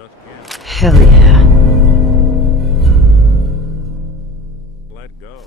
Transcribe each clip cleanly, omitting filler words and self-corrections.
just can't Hell yeah. let go.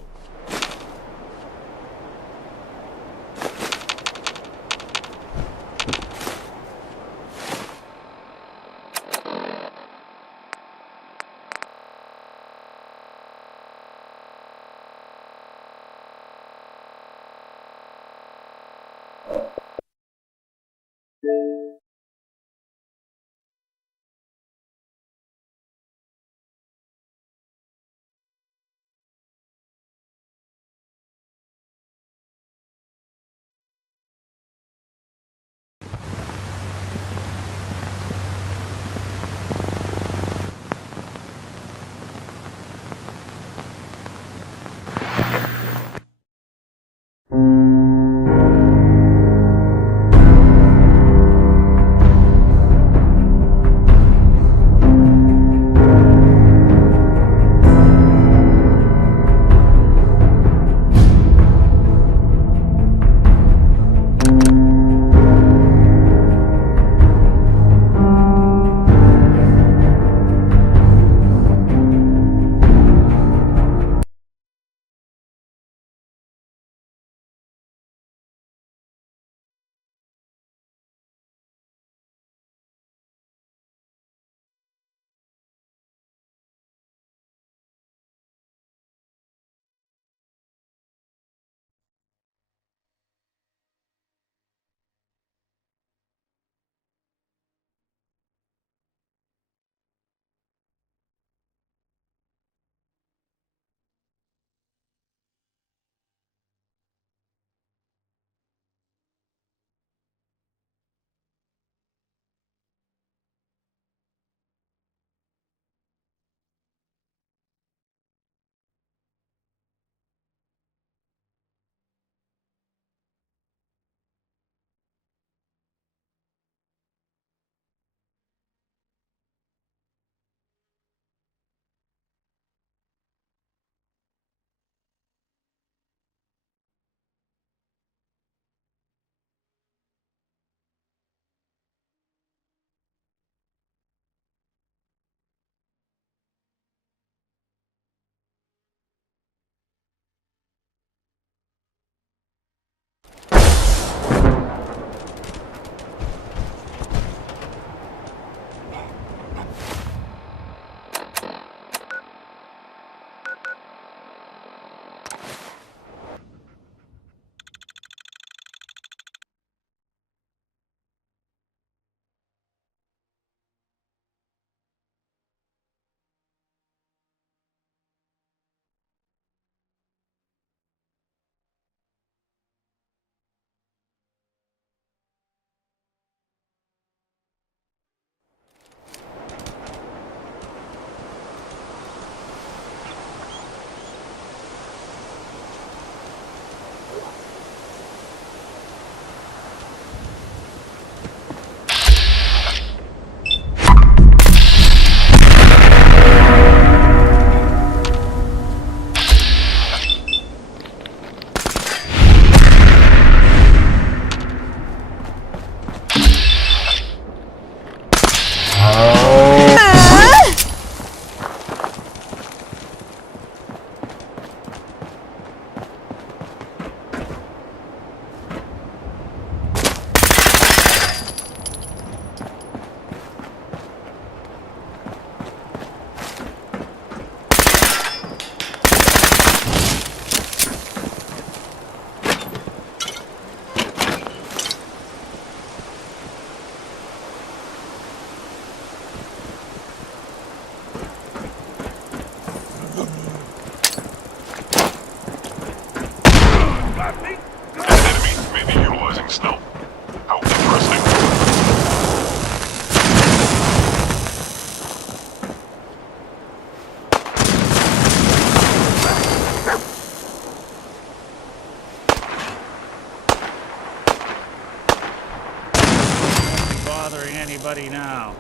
Bothering anybody now?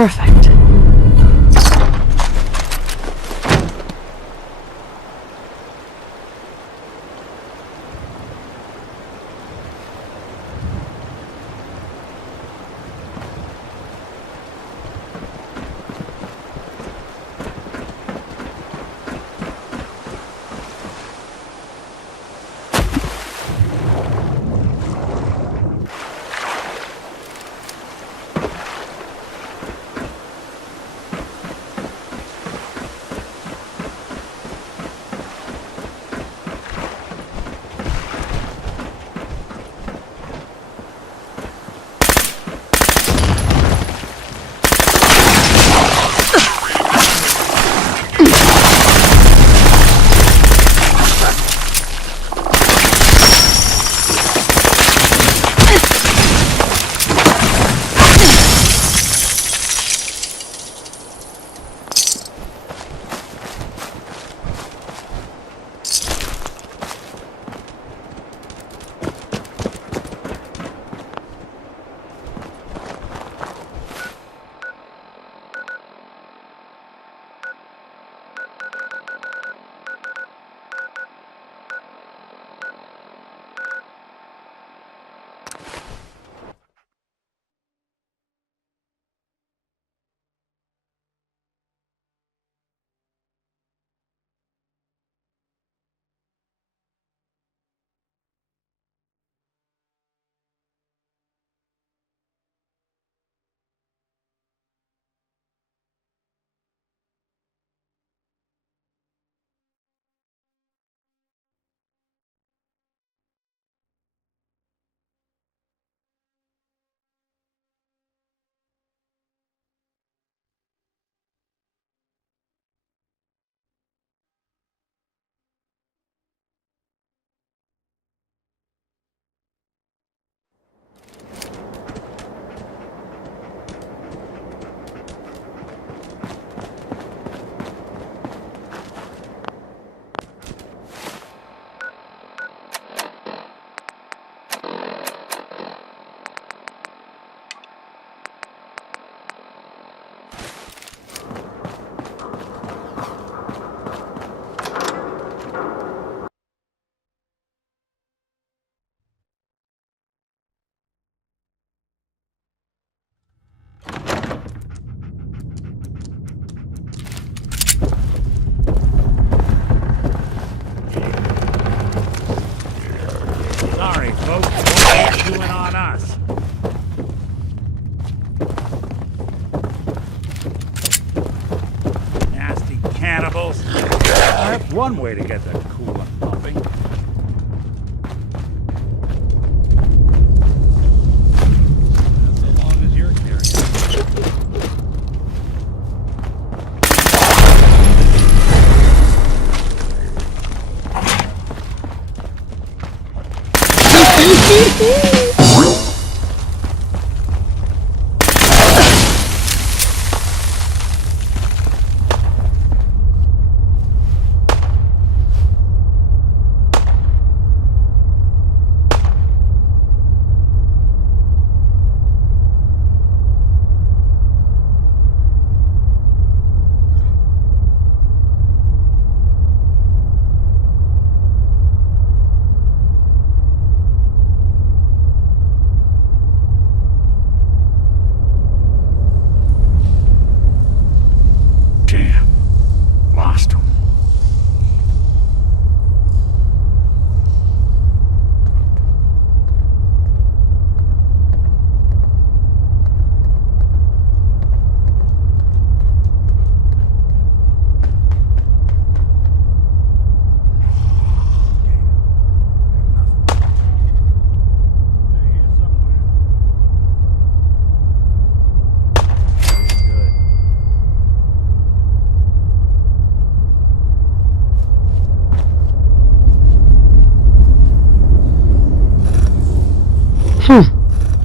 Perfect. Sorry, folks. What are you doing on us? Nasty cannibals. That's one way to get the coolant pumping. As long as you're carrying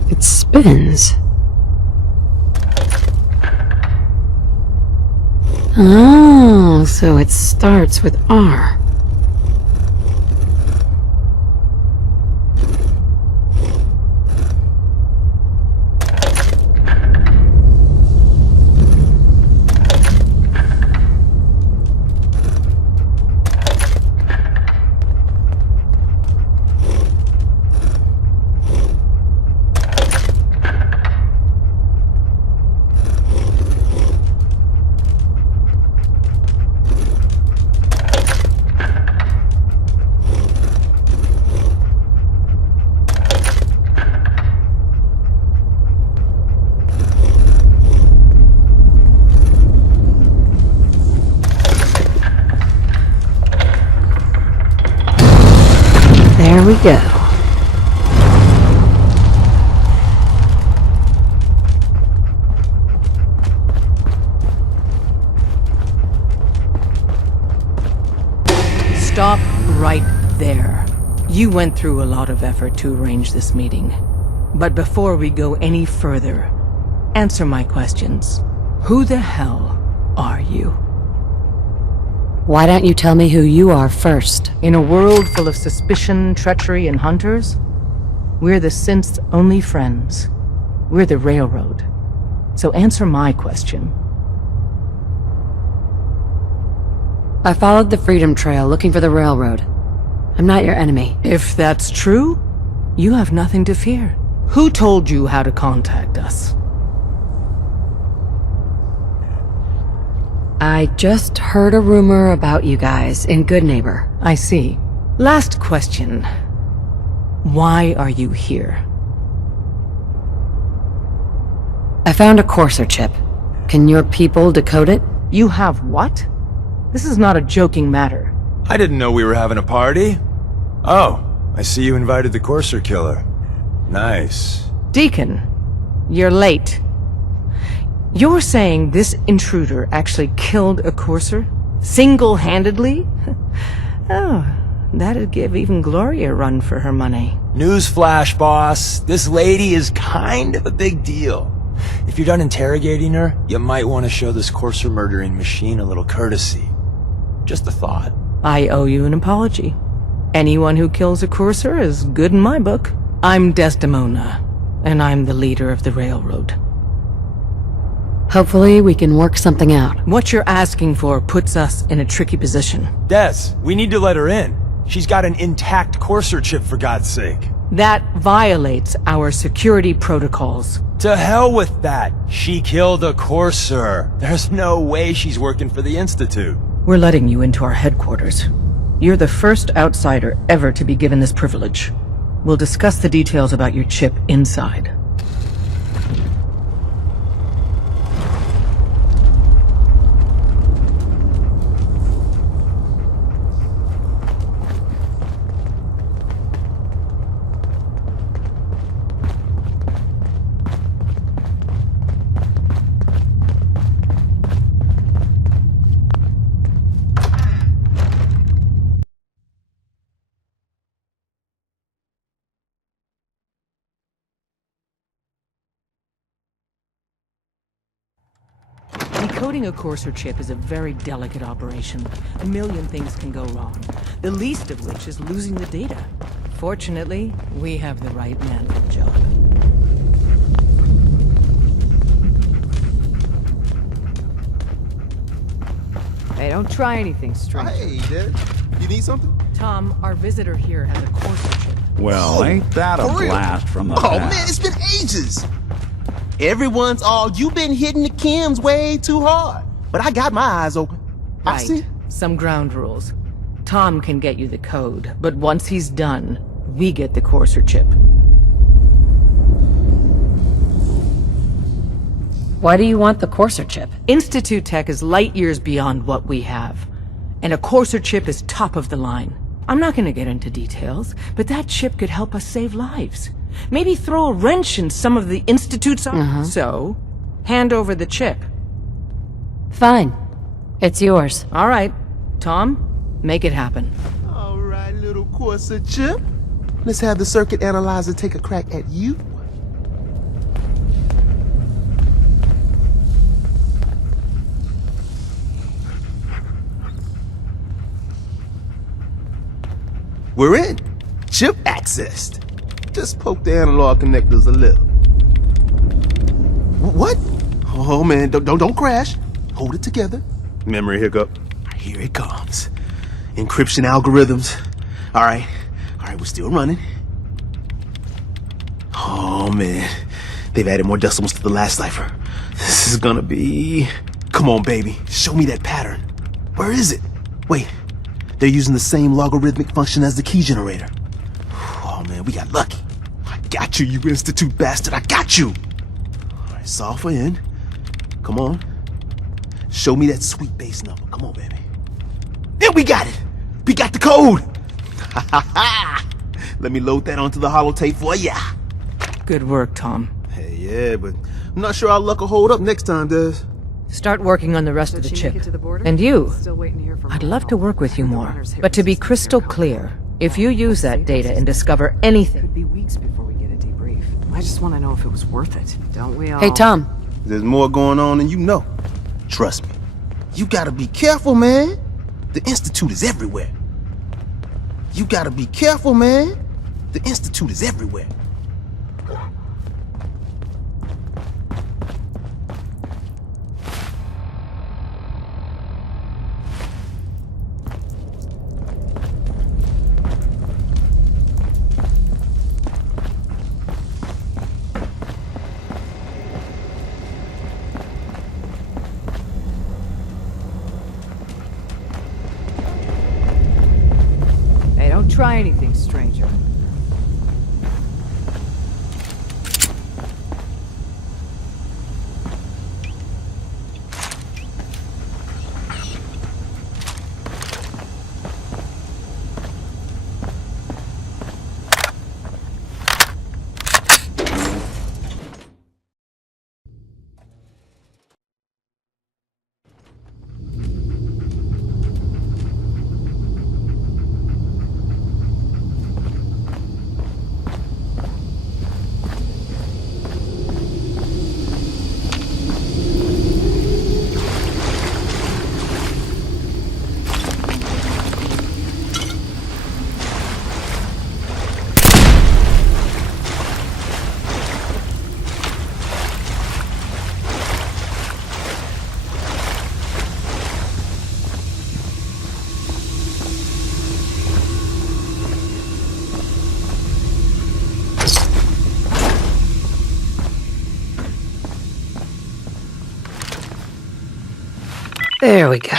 It spins. Oh, so it starts with R. There we go. Stop right there. You went through a lot of effort to arrange this meeting. But before we go any further, answer my questions. Who the hell are you? Why don't you tell me who you are first? In a world full of suspicion, treachery, and hunters, we're the synth's only friends. We're the Railroad. So answer my question. I followed the Freedom Trail looking for the Railroad. I'm not your enemy. If that's true, you have nothing to fear. Who told you how to contact us? I just heard a rumor about you guys in Good Neighbor. I see. Last question. Why are you here? I found a Courser chip. Can your people decode it? You have what? This is not a joking matter. I didn't know we were having a party. Oh, I see you invited the Courser killer. Nice. Deacon, you're late. You're saying this intruder actually killed a Courser? Single-handedly? Oh, that'd give even Gloria a run for her money. Newsflash, boss. This lady is kind of a big deal. If you're done interrogating her, you might want to show this Courser murdering machine a little courtesy. Just a thought. I owe you an apology. Anyone who kills a Courser is good in my book. I'm Desdemona, and I'm the leader of the Railroad. Hopefully we can work something out. What you're asking for puts us in a tricky position. Des, we need to let her in. She's got an intact Courser chip, for God's sake. That violates our security protocols. To hell with that. She killed a Courser. There's no way she's working for the Institute. We're letting you into our headquarters. You're the first outsider ever to be given this privilege. We'll discuss the details about your chip inside. Decoding a Courser chip is a very delicate operation. A million things can go wrong, the least of which is losing the data. Fortunately, we have the right man for the job. Hey, don't try anything strange. Hey, Dad. You need something? Tom, our visitor here has a Courser chip. Well, ain't that a For real? blast from the Oh, past? man, it's been ages. Everyone's all, you've been hitting the chems way too hard. But I got my eyes open. I Right. see. Some ground rules. Tom can get you the code, but once he's done, we get the Courser chip. Why do you want the Courser chip? Institute tech is light years beyond what we have. And a Courser chip is top of the line. I'm not gonna get into details, but that chip could help us save lives. Maybe throw a wrench in some of the Institute's... So, hand over the chip. Fine. It's yours. All right. Tom, make it happen. All right, little Courser chip. Let's have the circuit analyzer take a crack at you. We're in. Chip accessed. Just poke the analog connectors a little. What? Oh man, don't crash. Hold it together. Memory hiccup. Here it comes. Encryption algorithms. All right, we're still running. Oh man, they've added more decimals to the last cipher. This is gonna be... Come on, baby, show me that pattern. Where is it? Wait, they're using the same logarithmic function as the key generator. Oh man, we got lucky. I got you, you Institute bastard, I got you! Alright, solve for n. Come on. Show me that sweet base number. Come on, baby. Yeah, we got it! We got the code! Ha ha ha! Let me load that onto the holotape for ya. Good work, Tom. Hey, yeah, but I'm not sure our luck will hold up next time, Des. Start working on the rest of the Did she chip. make it to the border? And you. Still waiting to hear from I'd love to work with you The more. runners hit But to be resistance crystal here. clear, if you use that data and discover anything... Could be weeks before we get a debrief. I just want to know if it was worth it. Don't we all? Hey, Tom. There's more going on than you know. Trust me. You gotta be careful, man. The Institute is everywhere. You gotta be careful, man. The Institute is everywhere. Hey, don't try anything, stranger. There we go.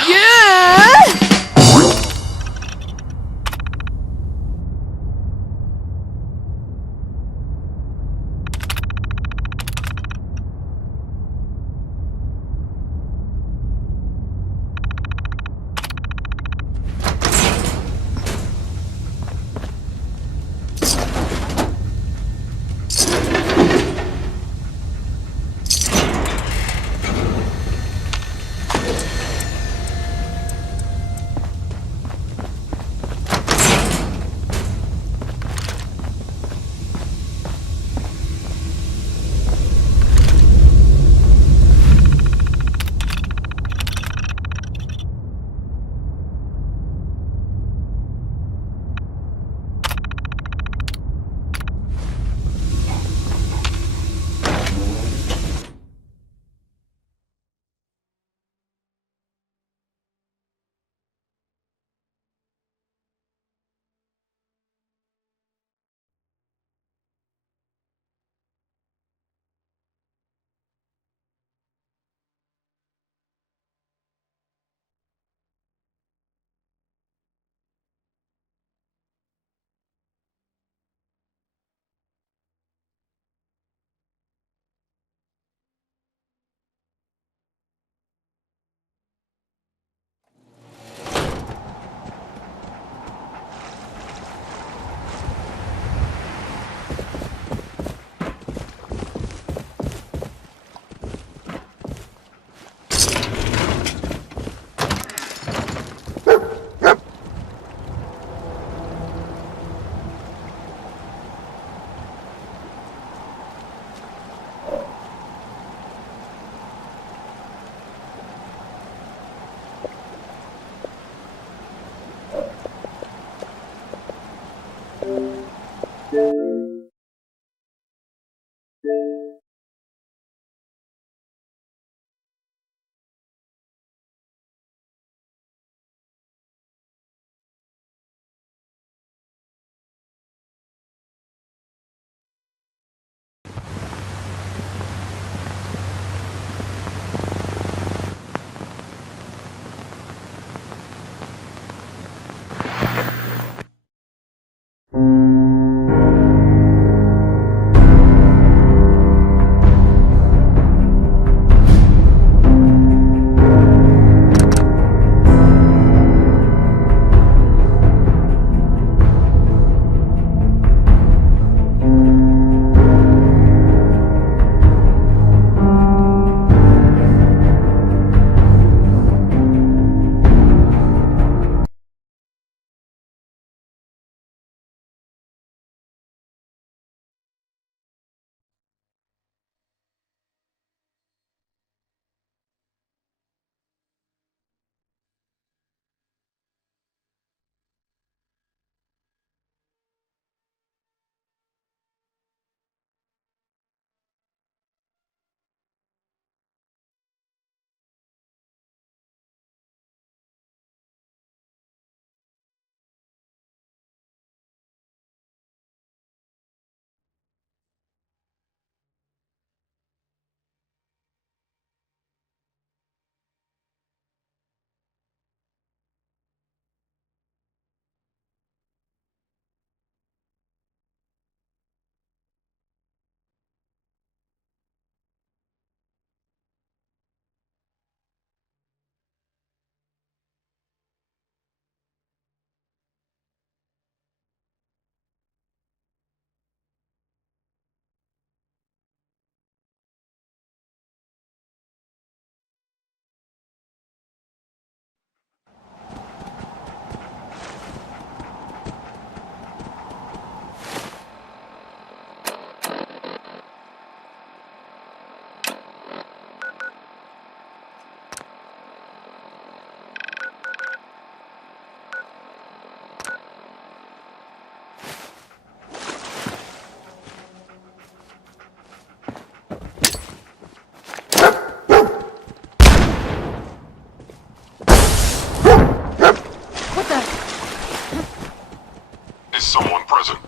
present.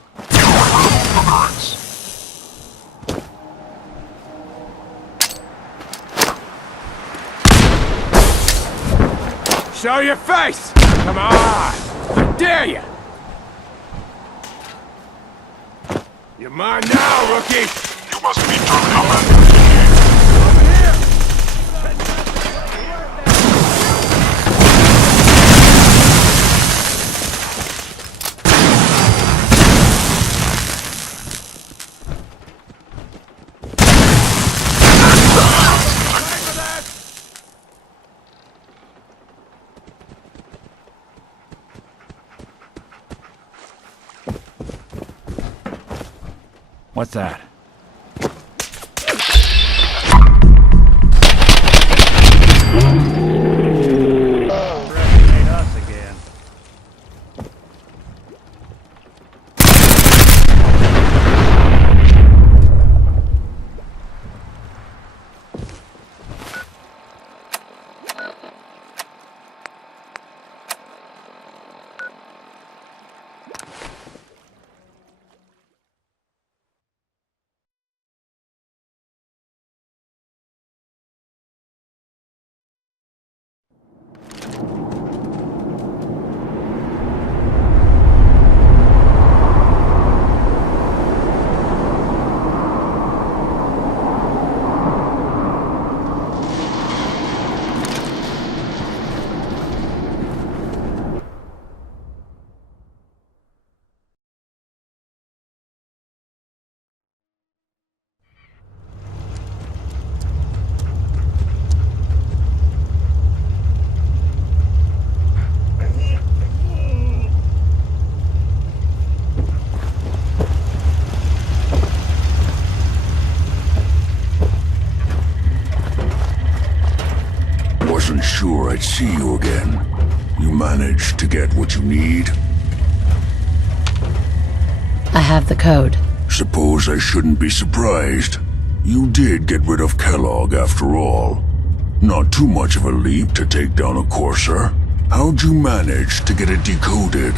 Occurrence. Show your face! Come on! I dare you! You're mine now, rookie! You must meet terminal method. What's that? Ain't us again. Wasn't sure I'd see you again. You managed to get what you need? I have the code. Suppose I shouldn't be surprised. You did get rid of Kellogg after all. Not too much of a leap to take down a Courser. How'd you manage to get it decoded?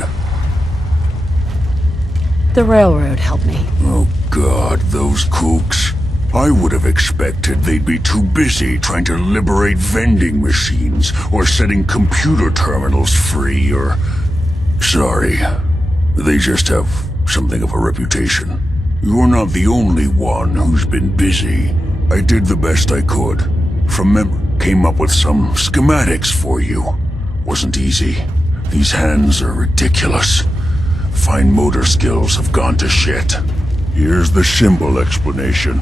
The railroad helped me. Oh God, those kooks. I would have expected they'd be too busy trying to liberate vending machines or setting computer terminals free or... Sorry. They just have something of a reputation. You're not the only one who's been busy. I did the best I could. From memory, came up with some schematics for you. Wasn't easy. These hands are ridiculous. Fine motor skills have gone to shit. Here's the simple explanation.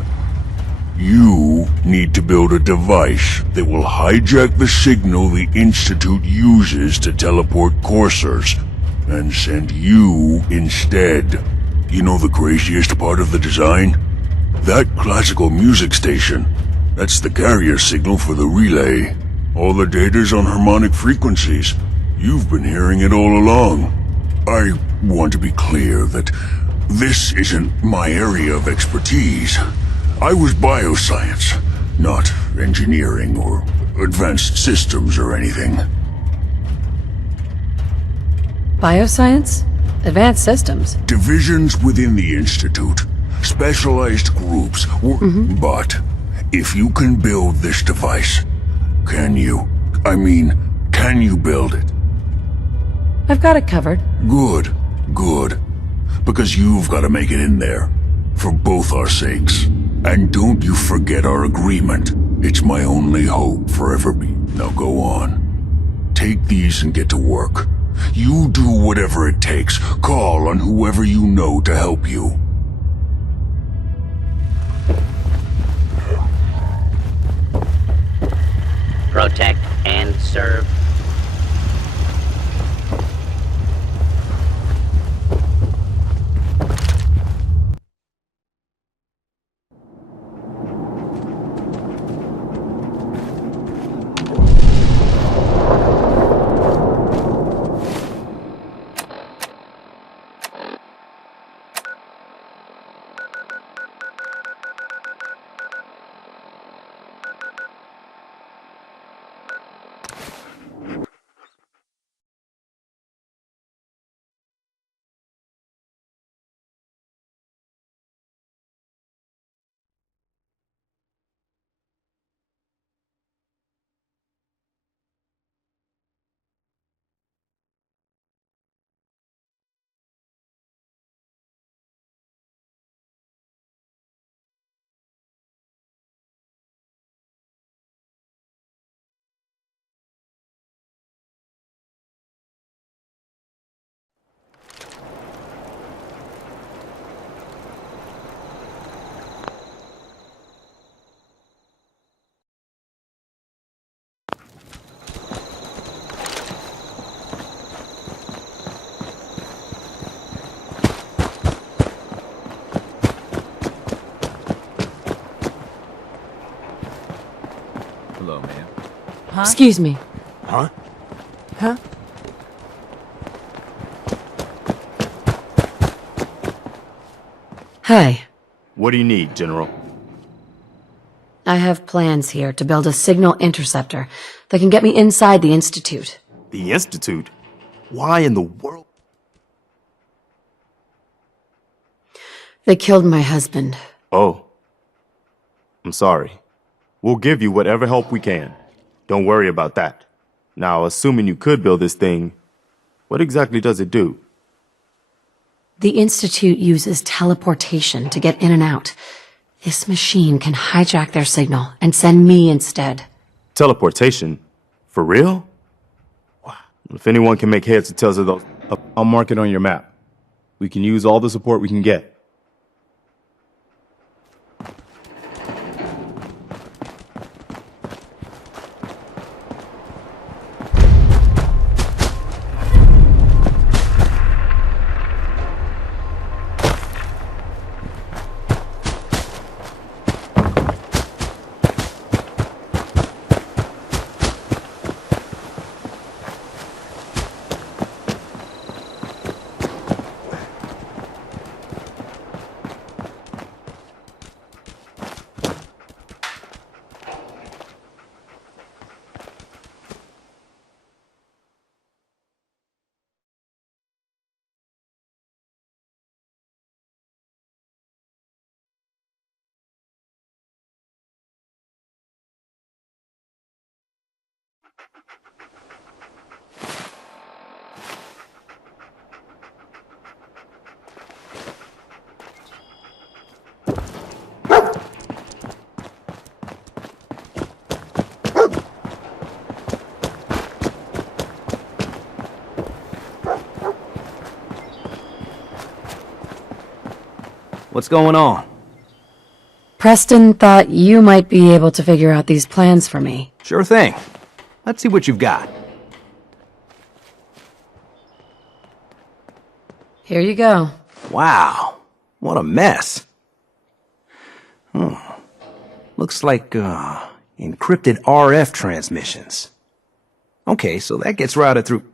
You need to build a device that will hijack the signal the Institute uses to teleport coursers, and send you instead. You know the craziest part of the design? That classical music station. That's the carrier signal for the relay. All the data's on harmonic frequencies. You've been hearing it all along. I want to be clear that this isn't my area of expertise. I was bioscience, not engineering or advanced systems or anything. Bioscience? Advanced systems? Divisions within the Institute. Specialized groups. But if you can build this device, can you build it? I've got it covered. Good. Because you've got to make it in there. For both our sakes. And don't you forget our agreement. It's my only hope for ever being. Now go on. Take these and get to work. You do whatever it takes. Call on whoever you know to help you. Protect and serve. Excuse me. Huh? Huh? Hi. What do you need, General? I have plans here to build a signal interceptor that can get me inside the Institute. The Institute? Why in the world? They killed my husband. Oh. I'm sorry. We'll give you whatever help we can. Don't worry about that. Now, assuming you could build this thing, what exactly does it do? The Institute uses teleportation to get in and out. This machine can hijack their signal and send me instead. Teleportation? For real? Wow. If anyone can make heads or tails of those, I'll mark it on your map. We can use all the support we can get. What's going on? Preston thought you might be able to figure out these plans for me. Sure thing. Let's see what you've got. Here you go. Wow. What a mess. Looks like, encrypted RF transmissions. Okay, so that gets routed through...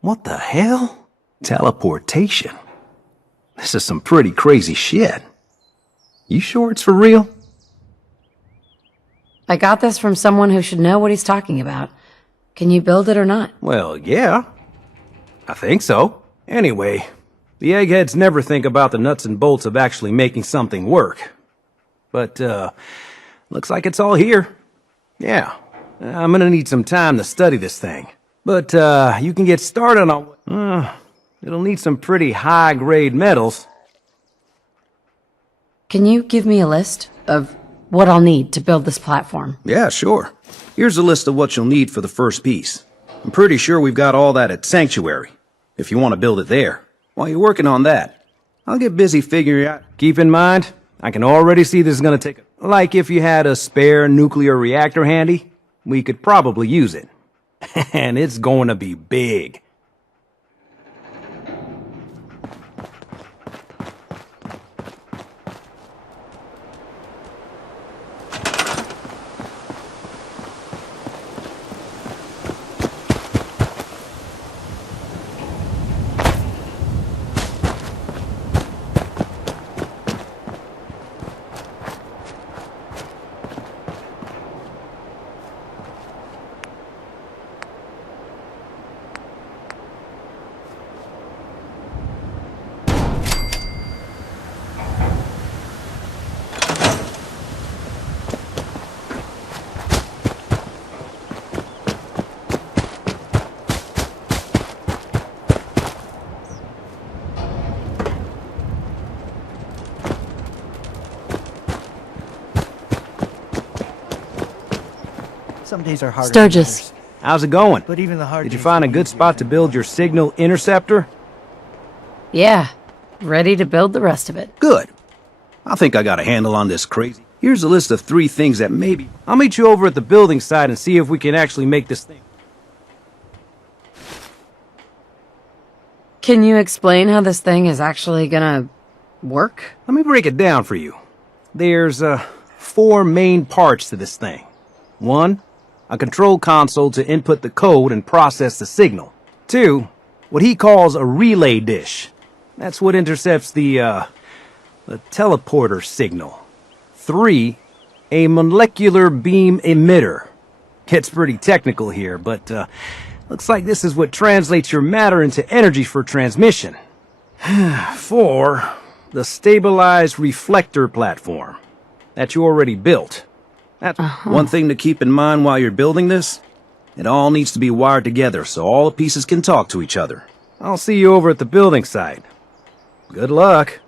What the hell? Teleportation. This is some pretty crazy shit. You sure it's for real? I got this from someone who should know what he's talking about. Can you build it or not? Well, yeah. I think so. Anyway, the eggheads never think about the nuts and bolts of actually making something work. But, looks like it's all here. Yeah. I'm gonna need some time to study this thing. But, you can get started on... it'll need some pretty high-grade metals. Can you give me a list of what I'll need to build this platform? Yeah, sure. Here's a list of what you'll need for the first piece. I'm pretty sure we've got all that at Sanctuary, if you want to build it there. While you're working on that, I'll get busy figuring out... Keep in mind, I can already see this is gonna take... Like if you had a spare nuclear reactor handy, we could probably use it. And it's going to be big. Some days are harder. Sturgis. How's it going? But even the hard Did you days find a can be good spot to build your signal interceptor? Yeah. Ready to build the rest of it. Good. I think I got a handle on this crazy. Here's a list of 3 things that maybe... I'll meet you over at the building site and see if we can actually make this thing. Can you explain how this thing is actually gonna work? Let me break it down for you. There's, 4 main parts to this thing. 1, a control console to input the code and process the signal. 2, what he calls a relay dish. That's what intercepts the teleporter signal. 3, a molecular beam emitter. Gets pretty technical here, but looks like this is what translates your matter into energy for transmission. 4, the stabilized reflector platform that you already built. That's one thing to keep in mind while you're building this. It all needs to be wired together so all the pieces can talk to each other. I'll see you over at the building site. Good luck.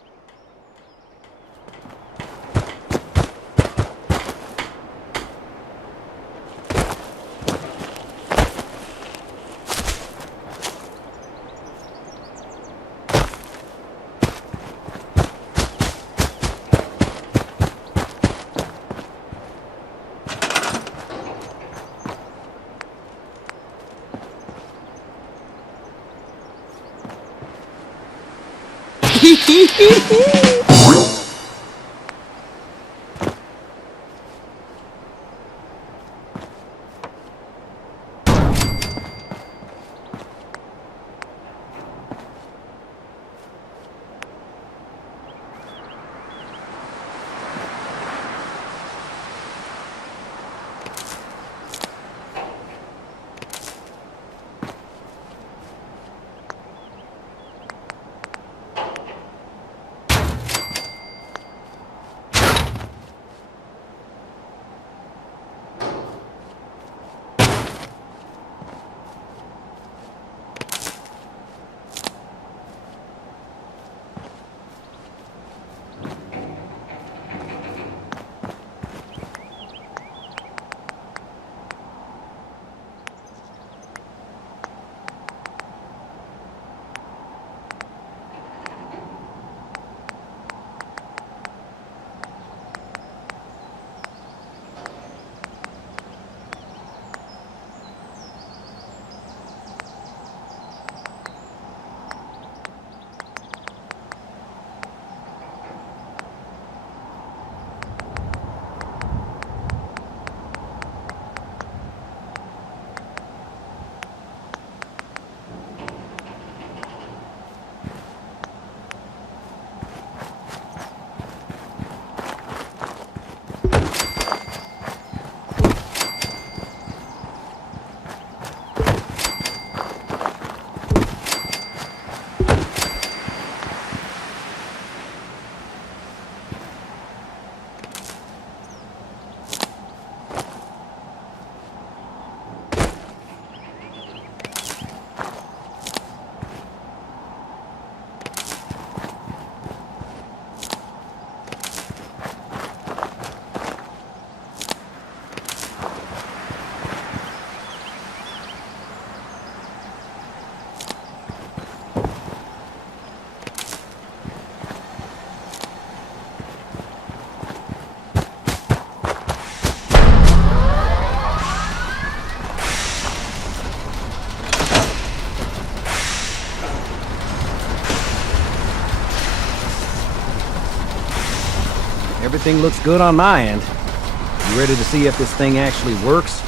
Everything looks good on my end. You ready to see if this thing actually works?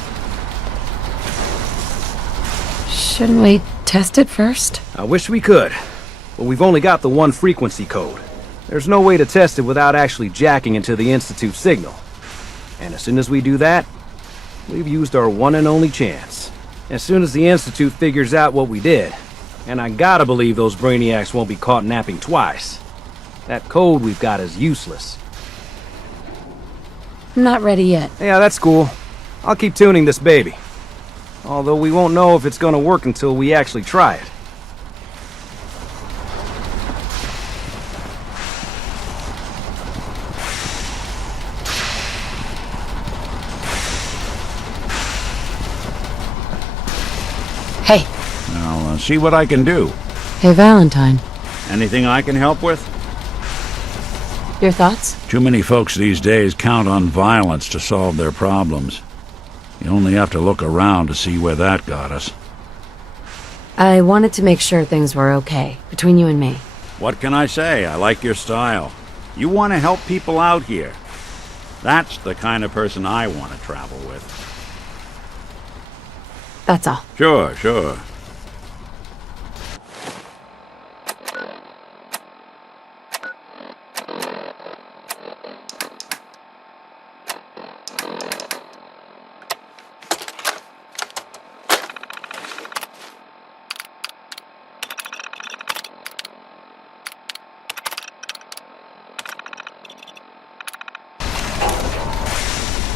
Shouldn't we test it first? I wish we could, but we've only got the one frequency code. There's no way to test it without actually jacking into the Institute signal. And as soon as we do that, we've used our one and only chance. As soon as the Institute figures out what we did, and I gotta believe those brainiacs won't be caught napping twice, that code we've got is useless. I'm not ready yet. Yeah, that's cool. I'll keep tuning this baby. Although we won't know if it's gonna work until we actually try it. Hey. I'll see what I can do. Hey, Valentine. Anything I can help with? Your thoughts? Too many folks these days count on violence to solve their problems. You only have to look around to see where that got us. I wanted to make sure things were okay, between you and me. What can I say? I like your style. You want to help people out here. That's the kind of person I want to travel with. That's all. Sure, sure.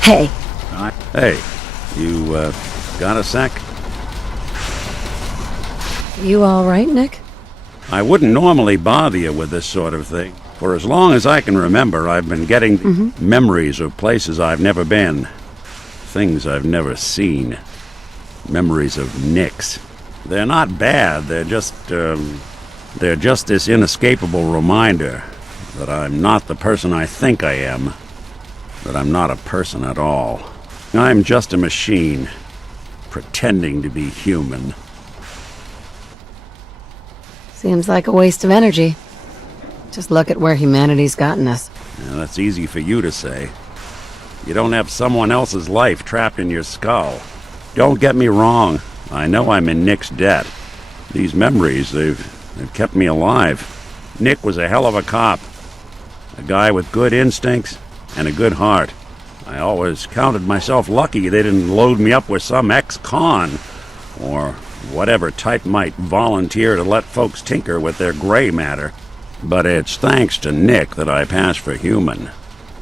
Hey, Hey, you, got a sec? you all right, Nick? I wouldn't normally bother you with this sort of thing. For as long as I can remember, I've been getting memories of places I've never been. Things I've never seen. Memories of Nicks. They're not bad, they're just this inescapable reminder that I'm not the person I think I am. That I'm not a person at all. I'm just a machine, pretending to be human. Seems like a waste of energy. Just look at where humanity's gotten us. Yeah, that's easy for you to say. You don't have someone else's life trapped in your skull. Don't get me wrong. I know I'm in Nick's debt. These memories, they've kept me alive. Nick was a hell of a cop. A guy with good instincts and a good heart. I always counted myself lucky they didn't load me up with some ex-con, or whatever type might volunteer to let folks tinker with their gray matter. But it's thanks to Nick that I pass for human.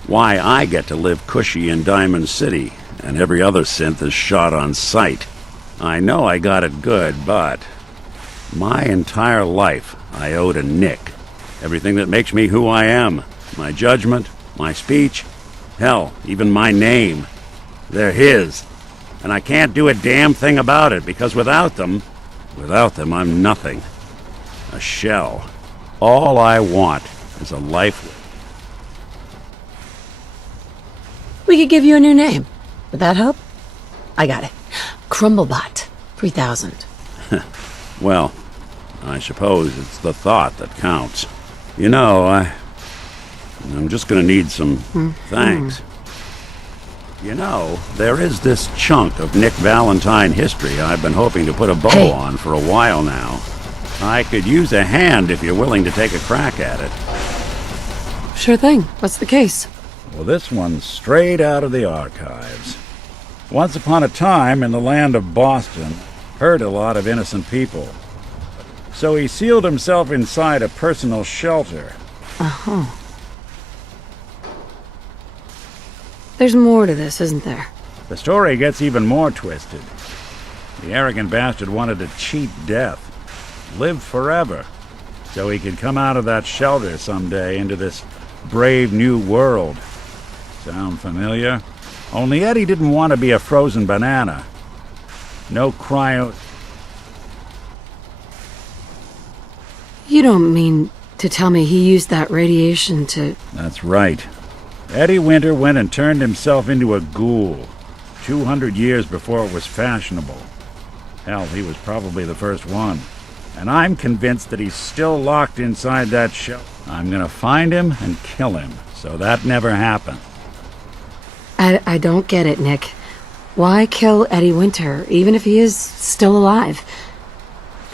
Why I get to live cushy in Diamond City, and every other synth is shot on sight. I know I got it good, but my entire life I owe to Nick. Everything that makes me who I am. My judgment, my speech, hell, even my name. They're his. And I can't do a damn thing about it, because without them, I'm nothing. A shell. All I want is a life. We could give you a new name. Would that help? I got it. Crumblebot 3000. Well, I suppose it's the thought that counts. You know, I'm just gonna need some thanks. You know, there is this chunk of Nick Valentine history I've been hoping to put a bow on for a while now. I could use a hand if you're willing to take a crack at it. Sure thing. What's the case? Well, this one's straight out of the archives. Once upon a time, in the land of Boston, hurt a lot of innocent people. So he sealed himself inside a personal shelter. Uh-huh. There's more to this, isn't there? The story gets even more twisted. The arrogant bastard wanted to cheat death, live forever, so he could come out of that shelter someday into this brave new world. Sound familiar? Only Eddie didn't want to be a frozen banana. No cryo... You don't mean to tell me he used that radiation to... That's right. Eddie Winter went and turned himself into a ghoul, 200 years before it was fashionable. Hell, he was probably the first one. And I'm convinced that he's still locked inside that shell. I'm gonna find him and kill him, so that never happened. I don't get it, Nick. Why kill Eddie Winter, even if he is still alive?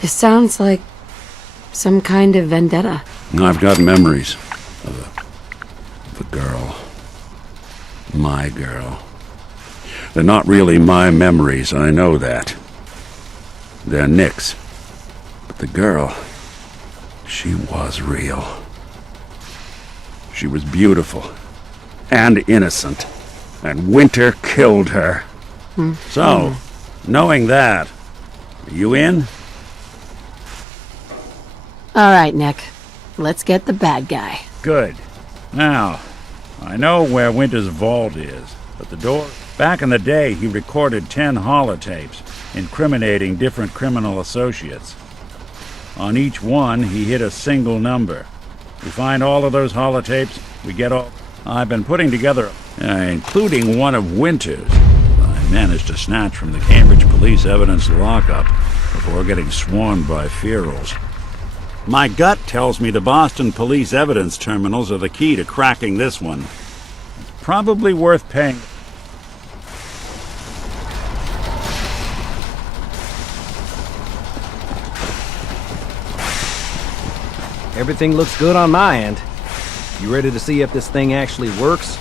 This sounds like some kind of vendetta. I've got memories of a girl. My girl. They're not really my memories, I know that. They're Nick's. But the girl, she was real. She was beautiful and innocent, and Winter killed her. So, knowing that, are you in? All right, Nick. Let's get the bad guy. Good. Now, I know where Winter's vault is, but the door... Back in the day, he recorded 10 holotapes, incriminating different criminal associates. On each one, he hit a single number. We find all of those holotapes, we get all... I've been putting together, including one of Winter's. I managed to snatch from the Cambridge police evidence lockup before getting swarmed by ferals. My gut tells me the Boston police evidence terminals are the key to cracking this one. It's probably worth paying... Everything looks good on my end. You ready to see if this thing actually works?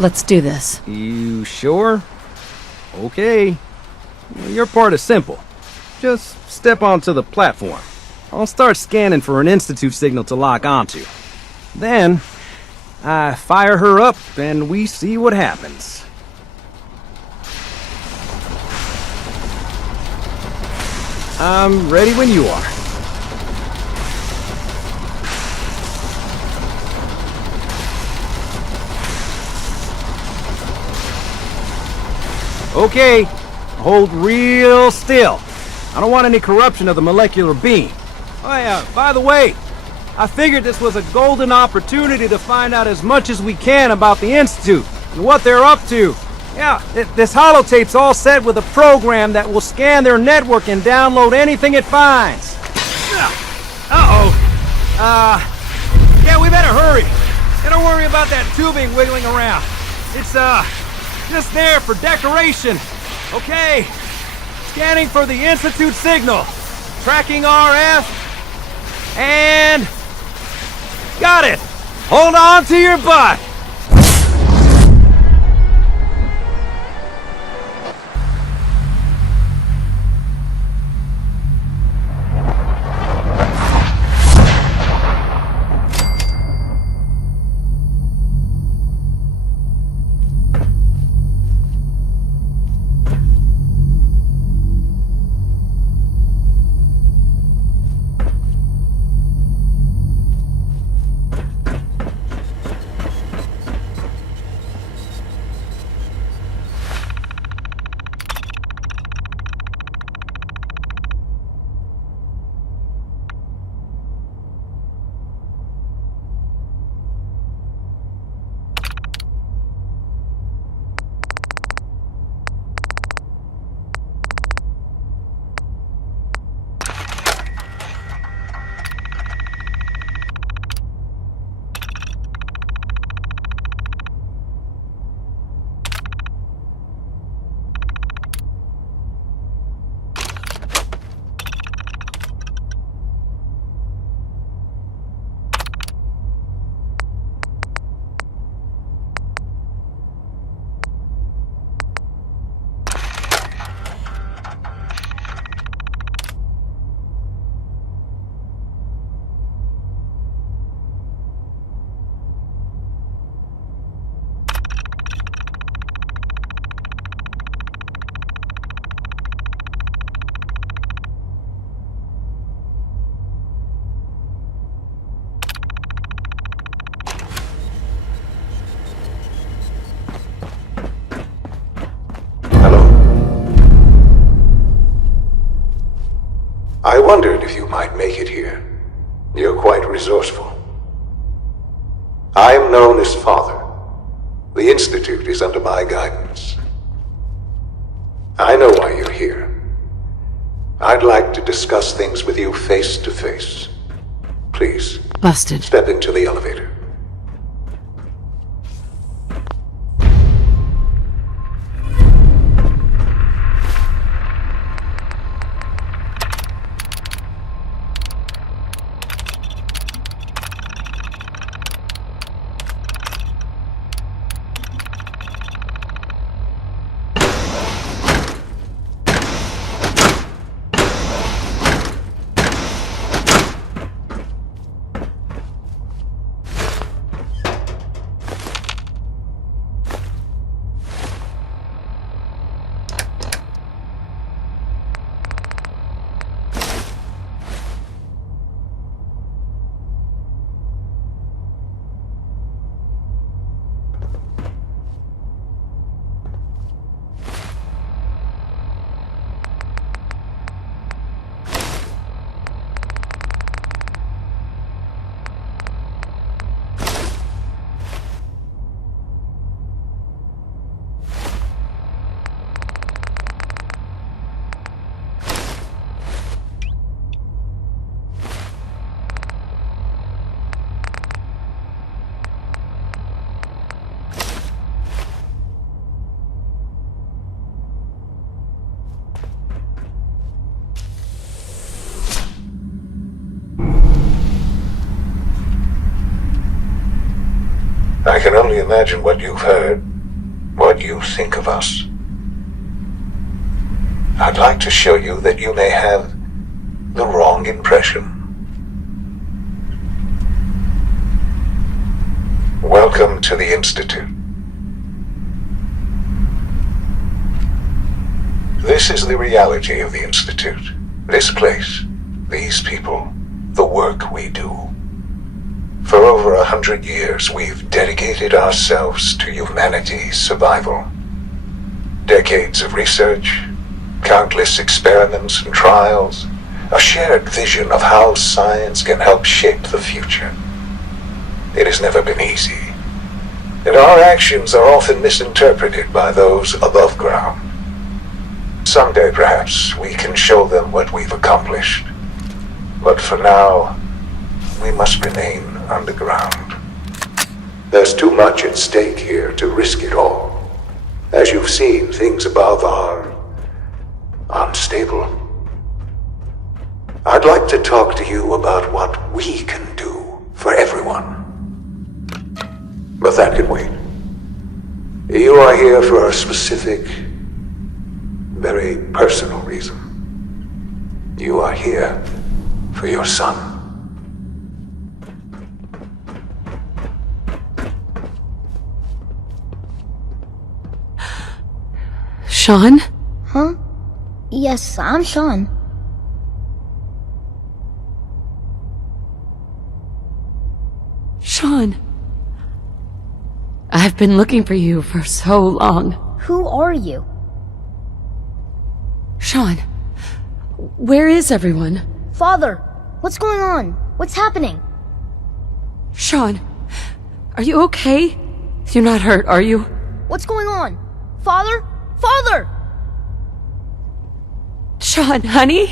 Let's do this. You sure? Okay. Your part is simple. Just step onto the platform. I'll start scanning for an Institute signal to lock onto. Then, I fire her up and we see what happens. I'm ready when you are. Okay, hold real still. I don't want any corruption of the molecular beam. Oh yeah, by the way, I figured this was a golden opportunity to find out as much as we can about the Institute and what they're up to. Yeah, this holotape's all set with a program that will scan their network and download anything it finds. Uh-oh. Yeah, we better hurry. And don't worry about that tubing wiggling around. It's, just there for decoration. Okay. Scanning for the Institute signal. Tracking RF. And... got it! Hold on to your butt! I wondered if you might make it here. You're quite resourceful. I am known as Father. The Institute is under my guidance. I know why you're here. I'd like to discuss things with you face to face. Please. Busted. Step into the elevator. I can only imagine what you've heard, what you think of us. I'd like to show you that you may have the wrong impression. Welcome to the Institute. This is the reality of the Institute. This place, these people, the work we do. For over 100 years, we've dedicated ourselves to humanity's survival. Decades of research, countless experiments and trials, a shared vision of how science can help shape the future. It has never been easy, and our actions are often misinterpreted by those above ground. Someday, perhaps, we can show them what we've accomplished. But for now, we must remain underground. There's too much at stake here to risk it all. As you've seen, things above are unstable. I'd like to talk to you about what we can do for everyone. But that can wait. You are here for a specific, very personal reason. You are here for your son. Sean? Huh? Yes, I'm Sean. Sean. I've been looking for you for so long. Who are you? Sean, where is everyone? Father, what's going on? What's happening? Sean, are you okay? You're not hurt, are you? What's going on? Father? Father! Sean, honey?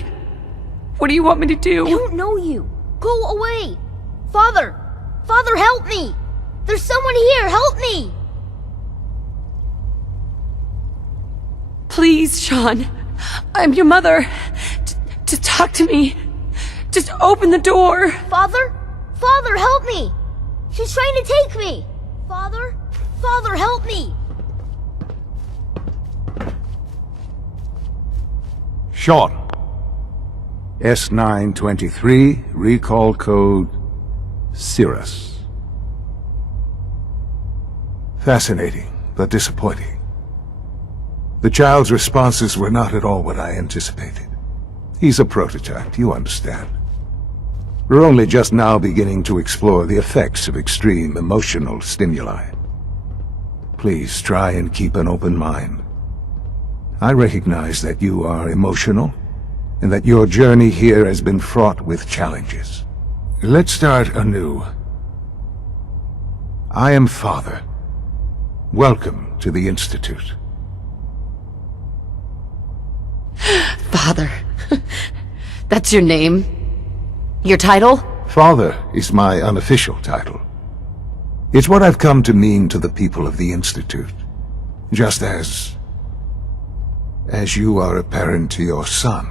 What do you want me to do? I don't know you. Go away. Father! Father, help me! There's someone here, help me! Please, Sean. I'm your mother. Just talk to me. Just open the door. Father? Father, help me! She's trying to take me! Father? Father, help me! Sean. S923, recall code Cirrus. Fascinating, but disappointing. The child's responses were not at all what I anticipated. He's a prototype, you understand. We're only just now beginning to explore the effects of extreme emotional stimuli. Please try and keep an open mind. I recognize that you are emotional, and that your journey here has been fraught with challenges. Let's start anew. I am Father. Welcome to the Institute. Father. That's your name? Your title? Father is my unofficial title. It's what I've come to mean to the people of the Institute. Just as you are a parent to your son.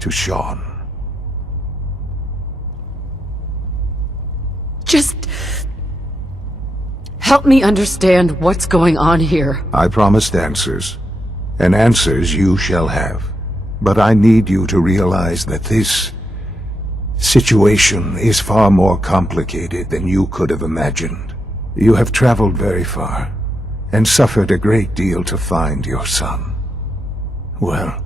To Sean. Just help me understand what's going on here. I promised answers, and answers you shall have. But I need you to realize that this situation is far more complicated than you could have imagined. You have traveled very far, and suffered a great deal to find your son. Well,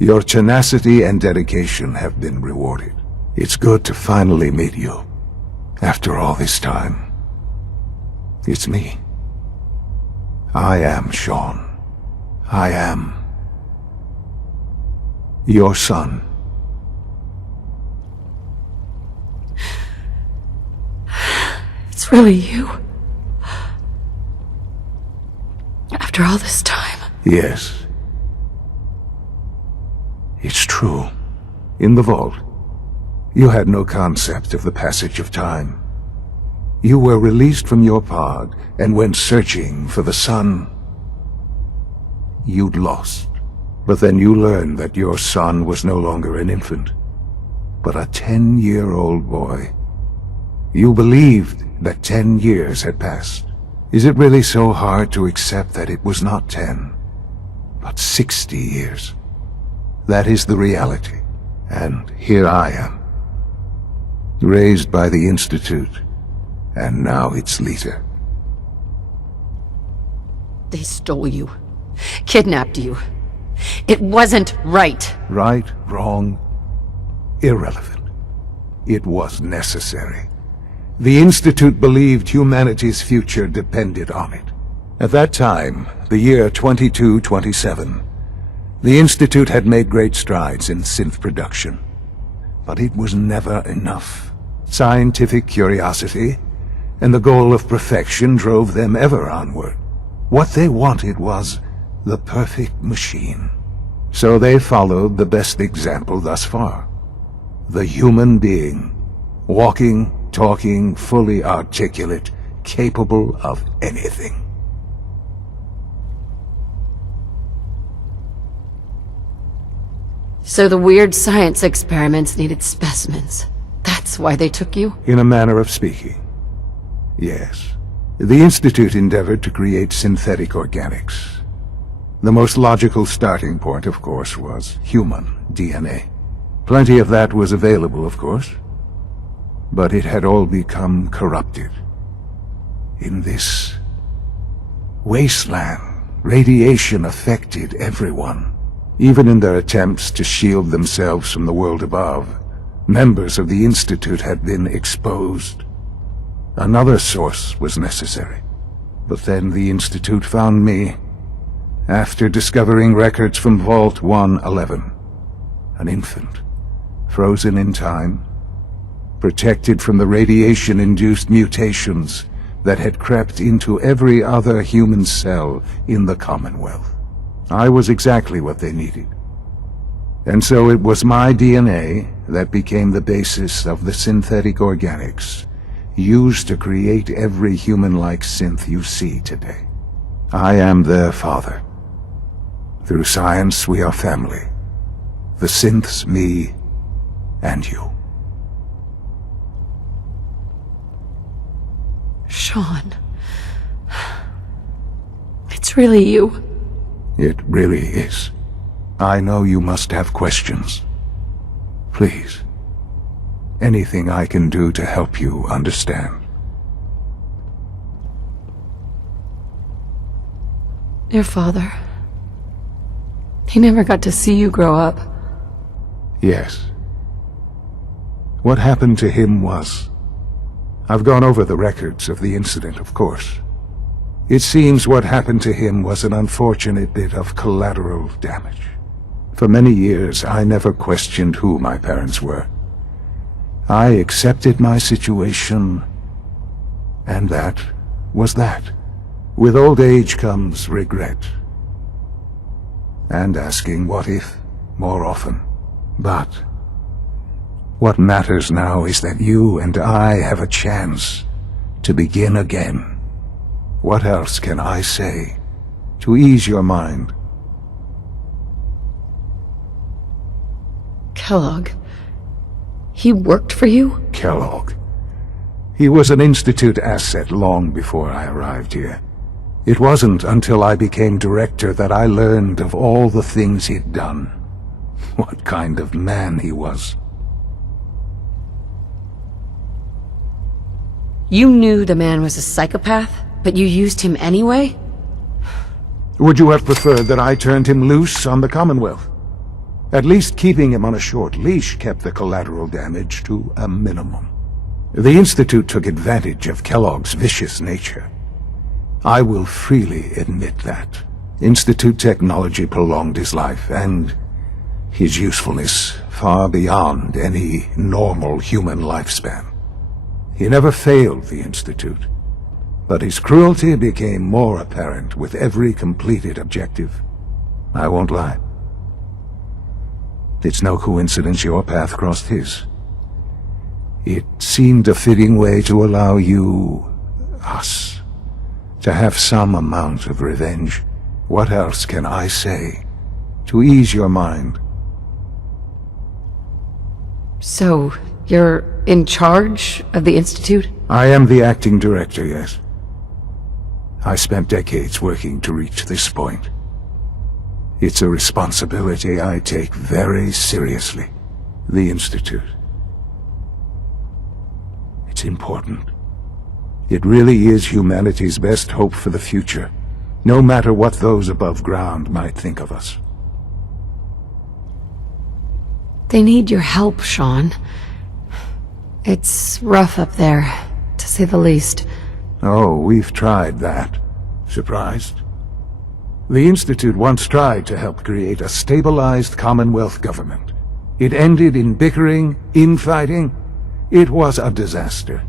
your tenacity and dedication have been rewarded. It's good to finally meet you, after all this time. It's me. I am Sean. I am your son. It's really you. After all this time. Yes. It's true. In the vault, you had no concept of the passage of time. You were released from your pod and went searching for the son you'd lost. But then you learned that your son was no longer an infant, but a 10-year-old boy. You believed that 10 years had passed. Is it really so hard to accept that it was not 10, but 60 years? That is the reality, and here I am, raised by the Institute, and now its leader. They stole you. Kidnapped you. It wasn't right. Right, wrong, irrelevant. It was necessary. The Institute believed humanity's future depended on it. At that time, the year 2227, the Institute had made great strides in synth production. But it was never enough. Scientific curiosity and the goal of perfection drove them ever onward. What they wanted was the perfect machine. So they followed the best example thus far. The human being, walking, talking, fully articulate, capable of anything. So the weird science experiments needed specimens. That's why they took you? In a manner of speaking, yes. The Institute endeavored to create synthetic organics. The most logical starting point, of course, was human DNA. Plenty of that was available, of course. But it had all become corrupted. In this wasteland, radiation affected everyone. Even in their attempts to shield themselves from the world above, members of the Institute had been exposed. Another source was necessary. But then the Institute found me, after discovering records from Vault 111. An infant, frozen in time, protected from the radiation-induced mutations that had crept into every other human cell in the Commonwealth. I was exactly what they needed. And so it was my DNA that became the basis of the synthetic organics used to create every human-like synth you see today. I am their father. Through science, we are family. The synths, me, and you. Sean. It's really you. It really is. I know you must have questions. Please. Anything I can do to help you understand. Your father. He never got to see you grow up. Yes. What happened to him was... I've gone over the records of the incident, of course. It seems what happened to him was an unfortunate bit of collateral damage. For many years, I never questioned who my parents were. I accepted my situation, and that was that. With old age comes regret. And asking what if more often. But what matters now is that you and I have a chance to begin again. What else can I say to ease your mind? Kellogg. He worked for you? Kellogg. He was an Institute asset long before I arrived here. It wasn't until I became director that I learned of all the things he'd done. What kind of man he was. You knew the man was a psychopath, but you used him anyway? Would you have preferred that I turned him loose on the Commonwealth? At least keeping him on a short leash kept the collateral damage to a minimum. The Institute took advantage of Kellogg's vicious nature. I will freely admit that. Institute technology prolonged his life, and his usefulness far beyond any normal human lifespan. He never failed the Institute, but his cruelty became more apparent with every completed objective. I won't lie. It's no coincidence your path crossed his. It seemed a fitting way to allow you, us, to have some amount of revenge. What else can I say to ease your mind? So, You're in charge of the Institute? I am the acting director, yes. I spent decades working to reach this point. It's a responsibility I take very seriously. The Institute. It's important. It really is humanity's best hope for the future, no matter what those above ground might think of us. They need your help, Sean. It's rough up there, to say the least. Oh, we've tried that. Surprised? The Institute once tried to help create a stabilized Commonwealth government. It ended in bickering, infighting. It was a disaster.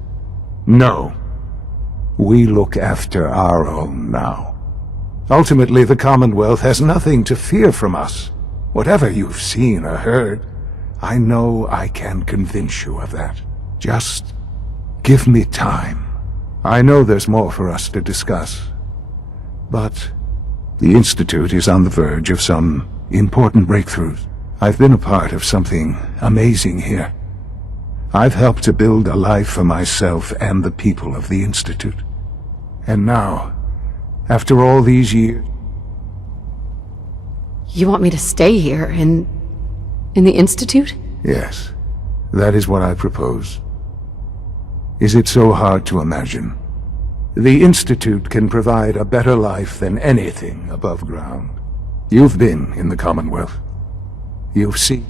No. We look after our own now. Ultimately, the Commonwealth has nothing to fear from us. Whatever you've seen or heard, I know I can convince you of that. Just give me time. I know there's more for us to discuss. But the Institute is on the verge of some important breakthroughs. I've been a part of something amazing here. I've helped to build a life for myself and the people of the Institute. And now, after all these years... You want me to stay here, in the Institute? Yes, that is what I propose. Is it so hard to imagine? The Institute can provide a better life than anything above ground. You've been in the Commonwealth. You've seen...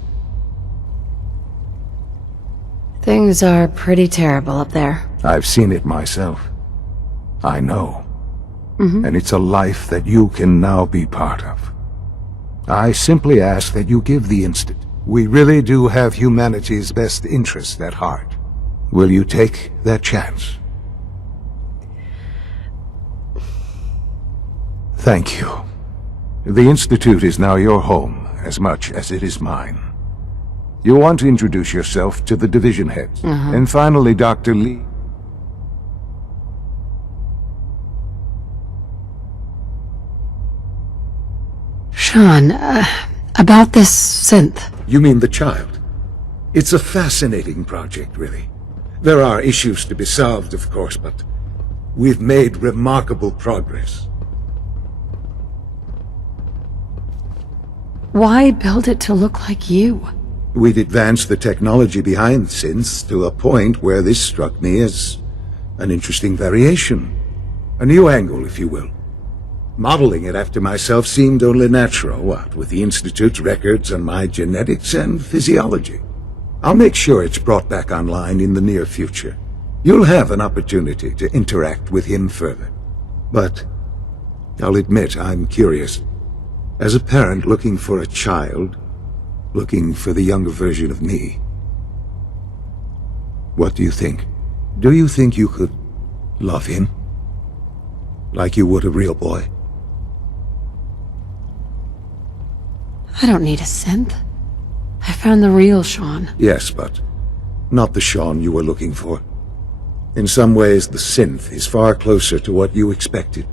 Things are pretty terrible up there. I've seen it myself. I know. And it's a life that you can now be part of. I simply ask that you give the Institute. We really do have humanity's best interest at heart. Will you take that chance? Thank you. The Institute is now your home, as much as it is mine. You want to introduce yourself to the division heads. And finally, Dr. Lee. Sean, about this synth. You mean the child? It's a fascinating project, really. There are issues to be solved, of course, but we've made remarkable progress. Why build it to look like you? We'd advanced the technology behind synths to a point where this struck me as an interesting variation. A new angle, if you will. Modeling it after myself seemed only natural, what with the Institute's records on my genetics and physiology. I'll make sure it's brought back online in the near future. You'll have an opportunity to interact with him further. But I'll admit I'm curious. As a parent looking for a child, looking for the younger version of me, what do you think? Do you think you could love him? Like you would a real boy? I don't need a synth. I found the real Sean. Yes, but not the Sean you were looking for. In some ways, the synth is far closer to what you expected.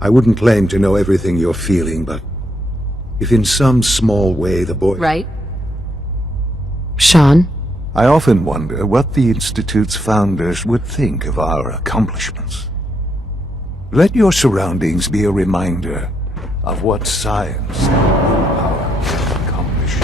I wouldn't claim to know everything you're feeling, but if in some small way the boy... Right. Sean? I often wonder what the Institute's founders would think of our accomplishments. Let your surroundings be a reminder of what science and willpower can accomplish.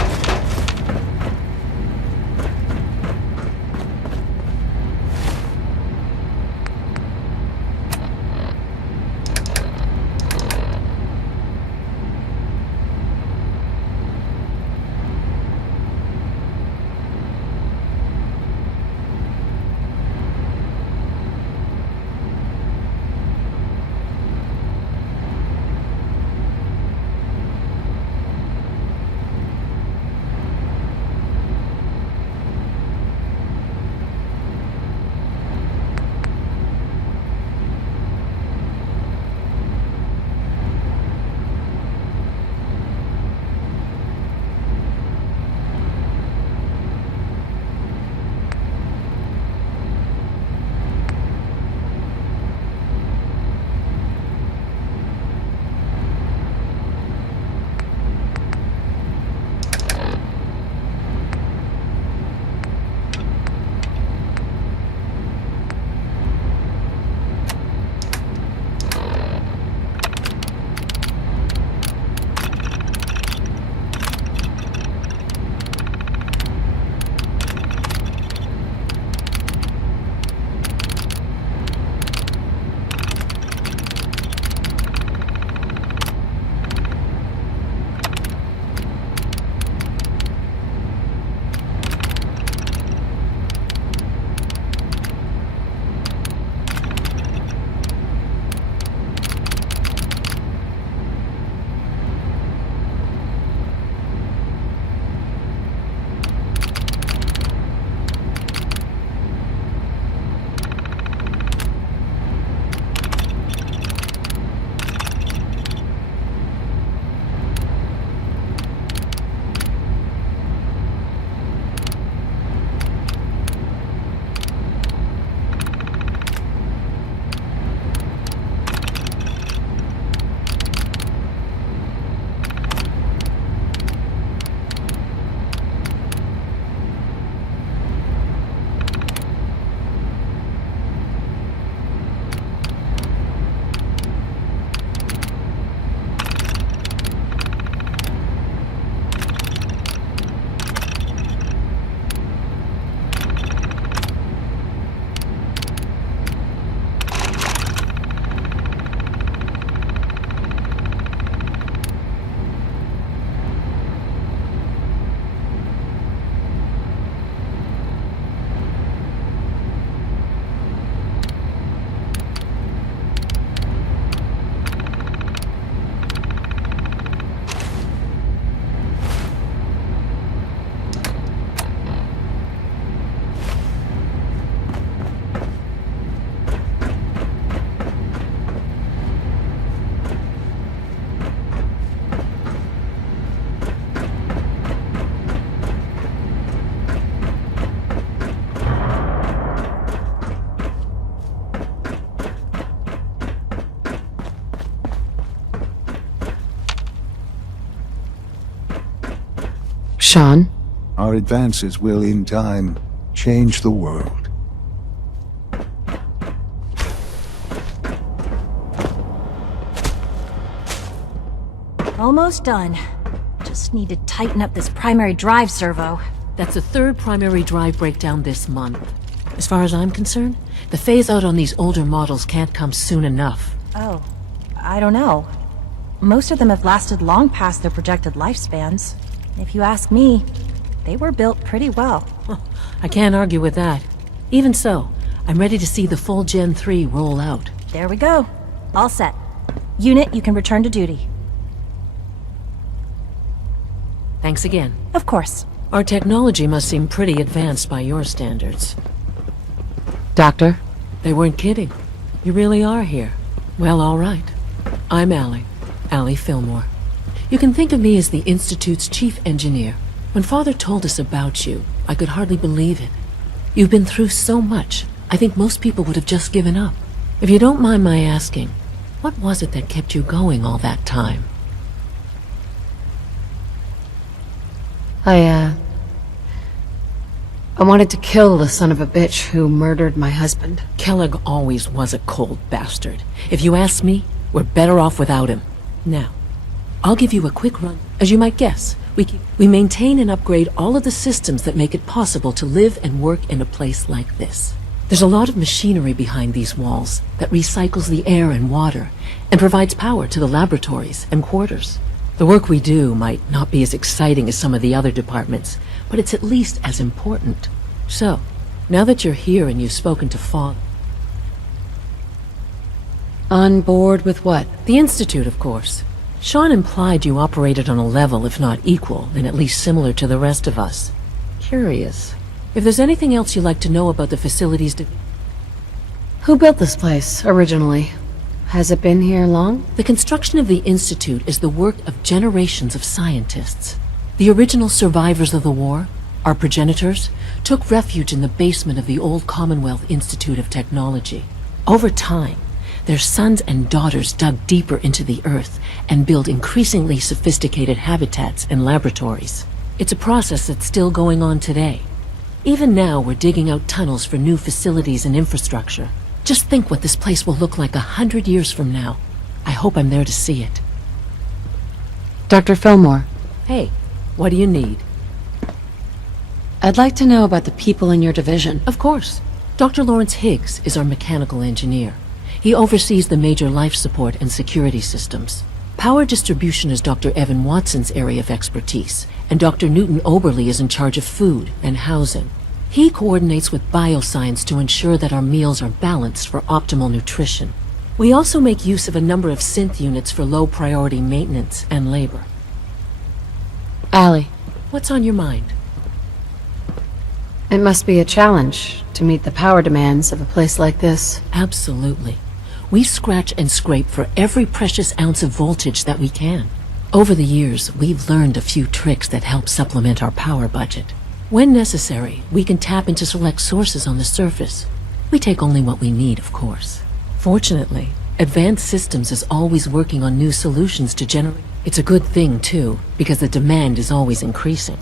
Sean? Our advances will, in time, change the world. Almost done. Just need to tighten up this primary drive servo. That's the third primary drive breakdown this month. As far as I'm concerned, the phase-out on these older models can't come soon enough. Oh, I don't know. Most of them have lasted long past their projected lifespans. If you ask me, they were built pretty well. I can't argue with that. Even so, I'm ready to see the full Gen 3 roll out. There we go. All set. Unit, you can return to duty. Thanks again. Of course. Our technology must seem pretty advanced by your standards. Doctor? They weren't kidding. You really are here. Well, all right. I'm Allie Fillmore. You can think of me as the Institute's chief engineer. When Father told us about you, I could hardly believe it. You've been through so much, I think most people would have just given up. If you don't mind my asking, what was it that kept you going all that time? I wanted to kill the son of a bitch who murdered my husband. Kellogg always was a cold bastard. If you ask me, we're better off without him. Now, I'll give you a quick run. As you might guess, we maintain and upgrade all of the systems that make it possible to live and work in a place like this. There's a lot of machinery behind these walls that recycles the air and water and provides power to the laboratories and quarters. The work we do might not be as exciting as some of the other departments, but it's at least as important. So, now that you're here and you've spoken to Father... On board with what? The Institute, of course. Sean implied you operated on a level, if not equal, and at least similar to the rest of us. Curious. If there's anything else you'd like to know about the facilities... Who built this place, originally? Has it been here long? The construction of the Institute is the work of generations of scientists. The original survivors of the war, our progenitors, took refuge in the basement of the old Commonwealth Institute of Technology. Over time, their sons and daughters dug deeper into the earth and built increasingly sophisticated habitats and laboratories. It's a process that's still going on today. Even now, we're digging out tunnels for new facilities and infrastructure. Just think what this place will look like 100 years from now. I hope I'm there to see it. Dr. Fillmore. Hey, what do you need? I'd like to know about the people in your division. Of course. Dr. Lawrence Higgs is our mechanical engineer. He oversees the major life support and security systems. Power distribution is Dr. Evan Watson's area of expertise, and Dr. Newton Oberly is in charge of food and housing. He coordinates with bioscience to ensure that our meals are balanced for optimal nutrition. We also make use of a number of synth units for low-priority maintenance and labor. Allie. What's on your mind? It must be a challenge to meet the power demands of a place like this. Absolutely. We scratch and scrape for every precious ounce of voltage that we can. Over the years, we've learned a few tricks that help supplement our power budget. When necessary, we can tap into select sources on the surface. We take only what we need, of course. Fortunately, Advanced Systems is always working on new solutions to generate... It's a good thing, too, because the demand is always increasing.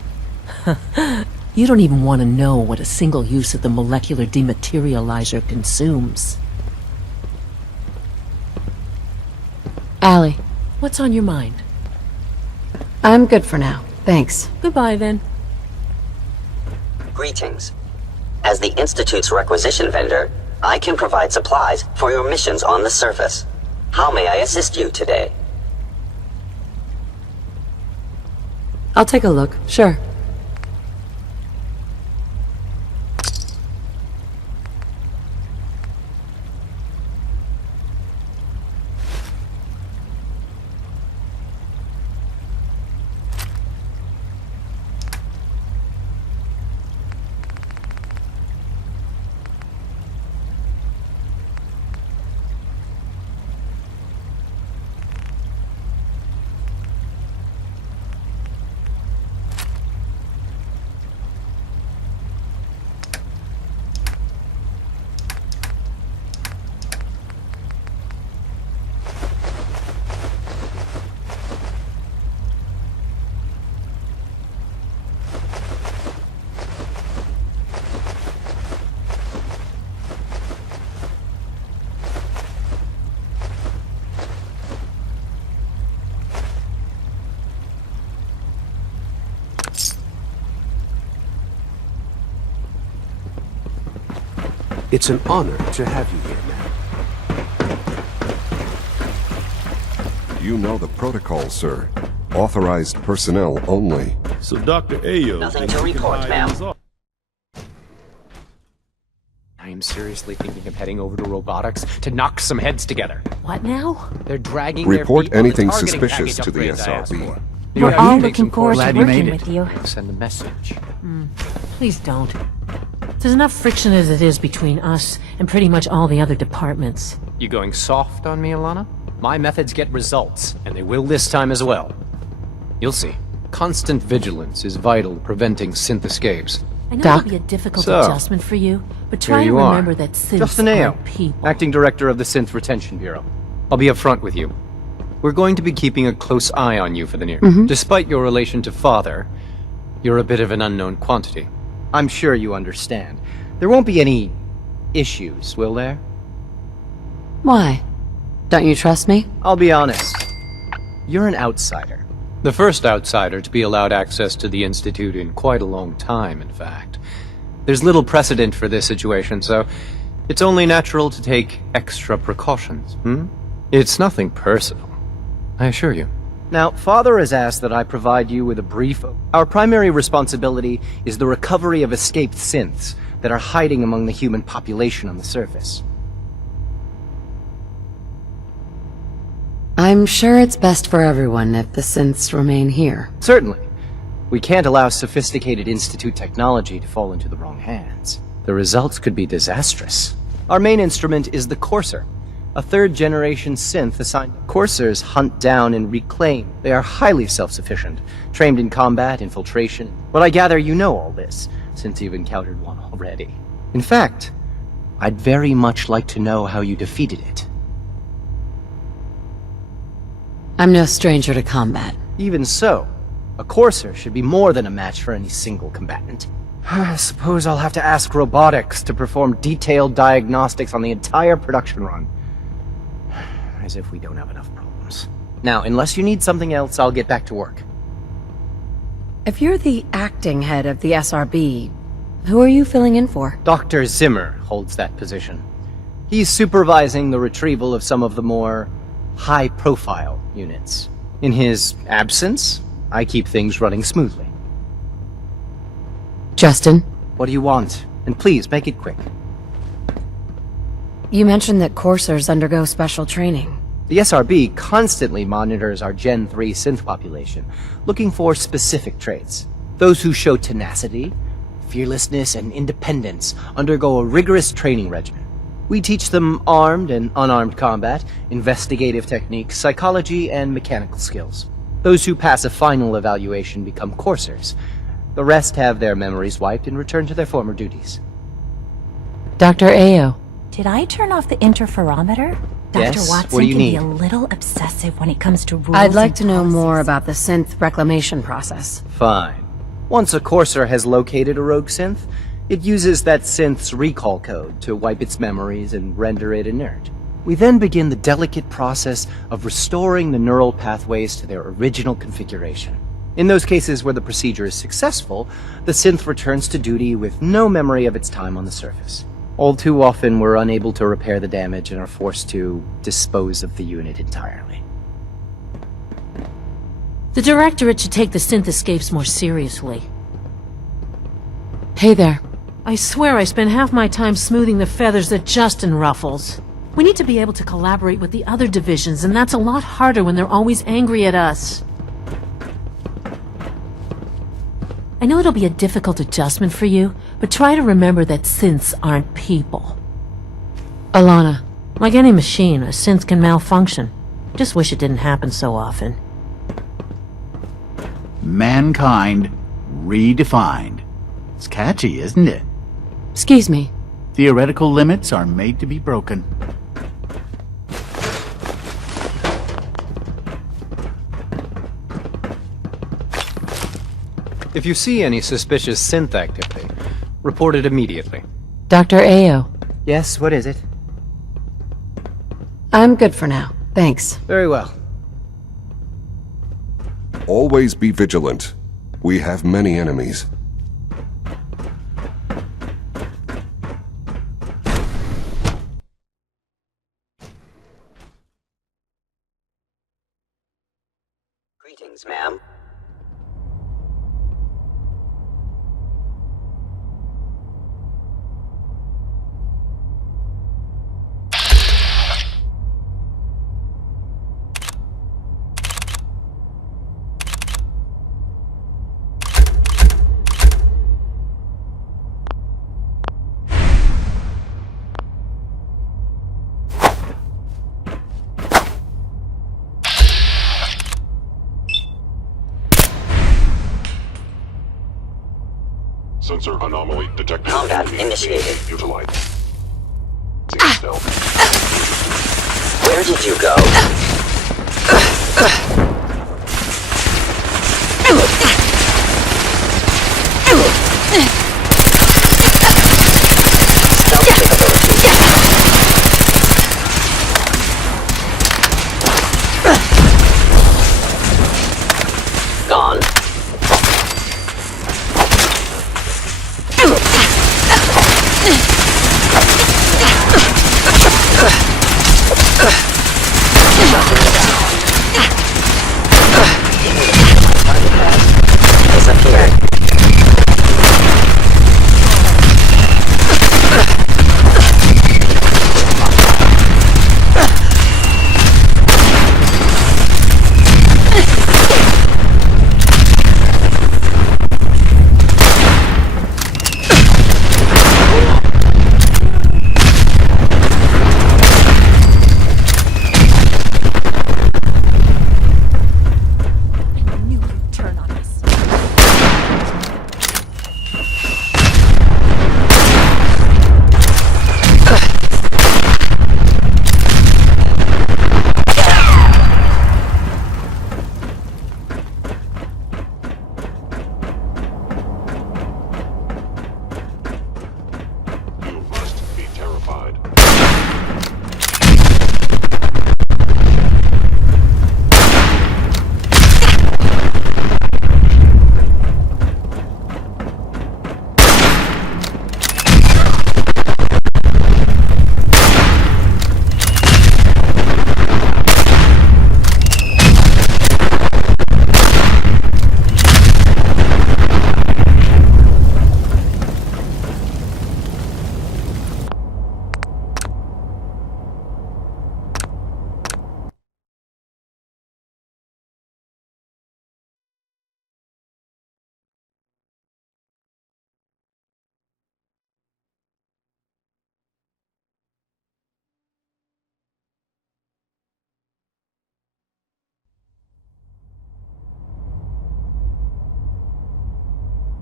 You don't even want to know what a single use of the molecular dematerializer consumes. Allie. What's on your mind? I'm good for now. Thanks. Goodbye, then. Greetings. As the Institute's requisition vendor, I can provide supplies for your missions on the surface. How may I assist you today? I'll take a look. Sure. It's an honor to have you here, ma'am. You know the protocol, sir. Authorized personnel only. So Dr. Ayo... Nothing to report, ma'am. I am seriously thinking of heading over to robotics to knock some heads together. What now? They're dragging Report their feet anything on the targeting suspicious package to the upgrades I asked SRB. for. We're You all take looking some forward to courses. working with you. Send a message. Please don't. There's enough friction as it is between us and pretty much all the other departments. You going soft on me, Alana? My methods get results, and they will this time as well. You'll see. Constant vigilance is vital to preventing synth escapes. I know Doc? it'll be a difficult So, adjustment for you, but try Here to you are. remember that synths Justin Ayo, aren't people. Acting Director of the Synth Retention Bureau. I'll be upfront with you. We're going to be keeping a close eye on you for the near. Despite your relation to Father, you're a bit of an unknown quantity. I'm sure you understand. There won't be any issues, will there? Why? Don't you trust me? I'll be honest. You're an outsider. The first outsider to be allowed access to the Institute in quite a long time, in fact. There's little precedent for this situation, so it's only natural to take extra precautions, It's nothing personal, I assure you. Now, Father has asked that I provide you with a brief... Our primary responsibility is the recovery of escaped synths that are hiding among the human population on the surface. I'm sure it's best for everyone if the synths remain here. Certainly. We can't allow sophisticated Institute technology to fall into the wrong hands. The results could be disastrous. Our main instrument is the Courser, a third-generation synth assigned... Coursers hunt down and reclaim. They are highly self-sufficient, trained in combat, infiltration. But I gather you know all this, since you've encountered one already. In fact, I'd very much like to know how you defeated it. I'm no stranger to combat. Even so, a Courser should be more than a match for any single combatant. I suppose I'll have to ask robotics to perform detailed diagnostics on the entire production run. As if we don't have enough problems. Now, unless you need something else, I'll get back to work. If you're the acting head of the SRB, who are you filling in for? Dr. Zimmer holds that position. He's supervising the retrieval of some of the more high-profile units. In his absence, I keep things running smoothly. Justin? What do you want? And please, make it quick. You mentioned that coursers undergo special training. The SRB constantly monitors our Gen 3 synth population, looking for specific traits. Those who show tenacity, fearlessness, and independence undergo a rigorous training regimen. We teach them armed and unarmed combat, investigative techniques, psychology, and mechanical skills. Those who pass a final evaluation become coursers. The rest have their memories wiped and return to their former duties. Dr. Ayo. Did I turn off the interferometer? Yes? Dr. Watson What do you can need? be a little obsessive when it comes to rules. I'd like and to know policies. more about the synth reclamation process. Fine. Once a courser has located a rogue synth, it uses that synth's recall code to wipe its memories and render it inert. We then begin the delicate process of restoring the neural pathways to their original configuration. In those cases where the procedure is successful, the synth returns to duty with no memory of its time on the surface. All too often, we're unable to repair the damage and are forced to dispose of the unit entirely. The Directorate should take the synth escapes more seriously. Hey there. I swear I spend half my time smoothing the feathers that Justin ruffles. We need to be able to collaborate with the other divisions, and that's a lot harder when they're always angry at us. I know it'll be a difficult adjustment for you, but try to remember that synths aren't people. Alana. Like any machine, a synth can malfunction. Just wish it didn't happen so often. Mankind redefined. It's catchy, isn't it? Excuse me. Theoretical limits are made to be broken. If you see any suspicious synth activity, report it immediately. Dr. Ayo. Yes, what is it? I'm good for now. Thanks. Very well. Always be vigilant. We have many enemies. Greetings, ma'am. Sensor anomaly detected. Combat initiated. Utilized. Where did you go? Stealth capability. Gone. Disappeared.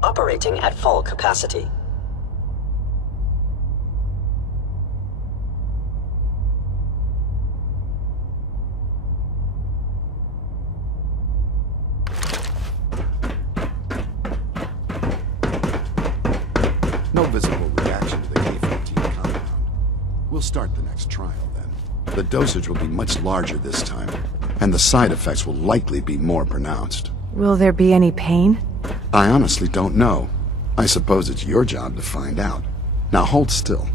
Operating at full capacity. No visible reaction to the K-14 compound. We'll start the next trial then. The dosage will be much larger this time, and the side effects will likely be more pronounced. Will there be any pain? I honestly don't know. I suppose it's your job to find out. Now hold still.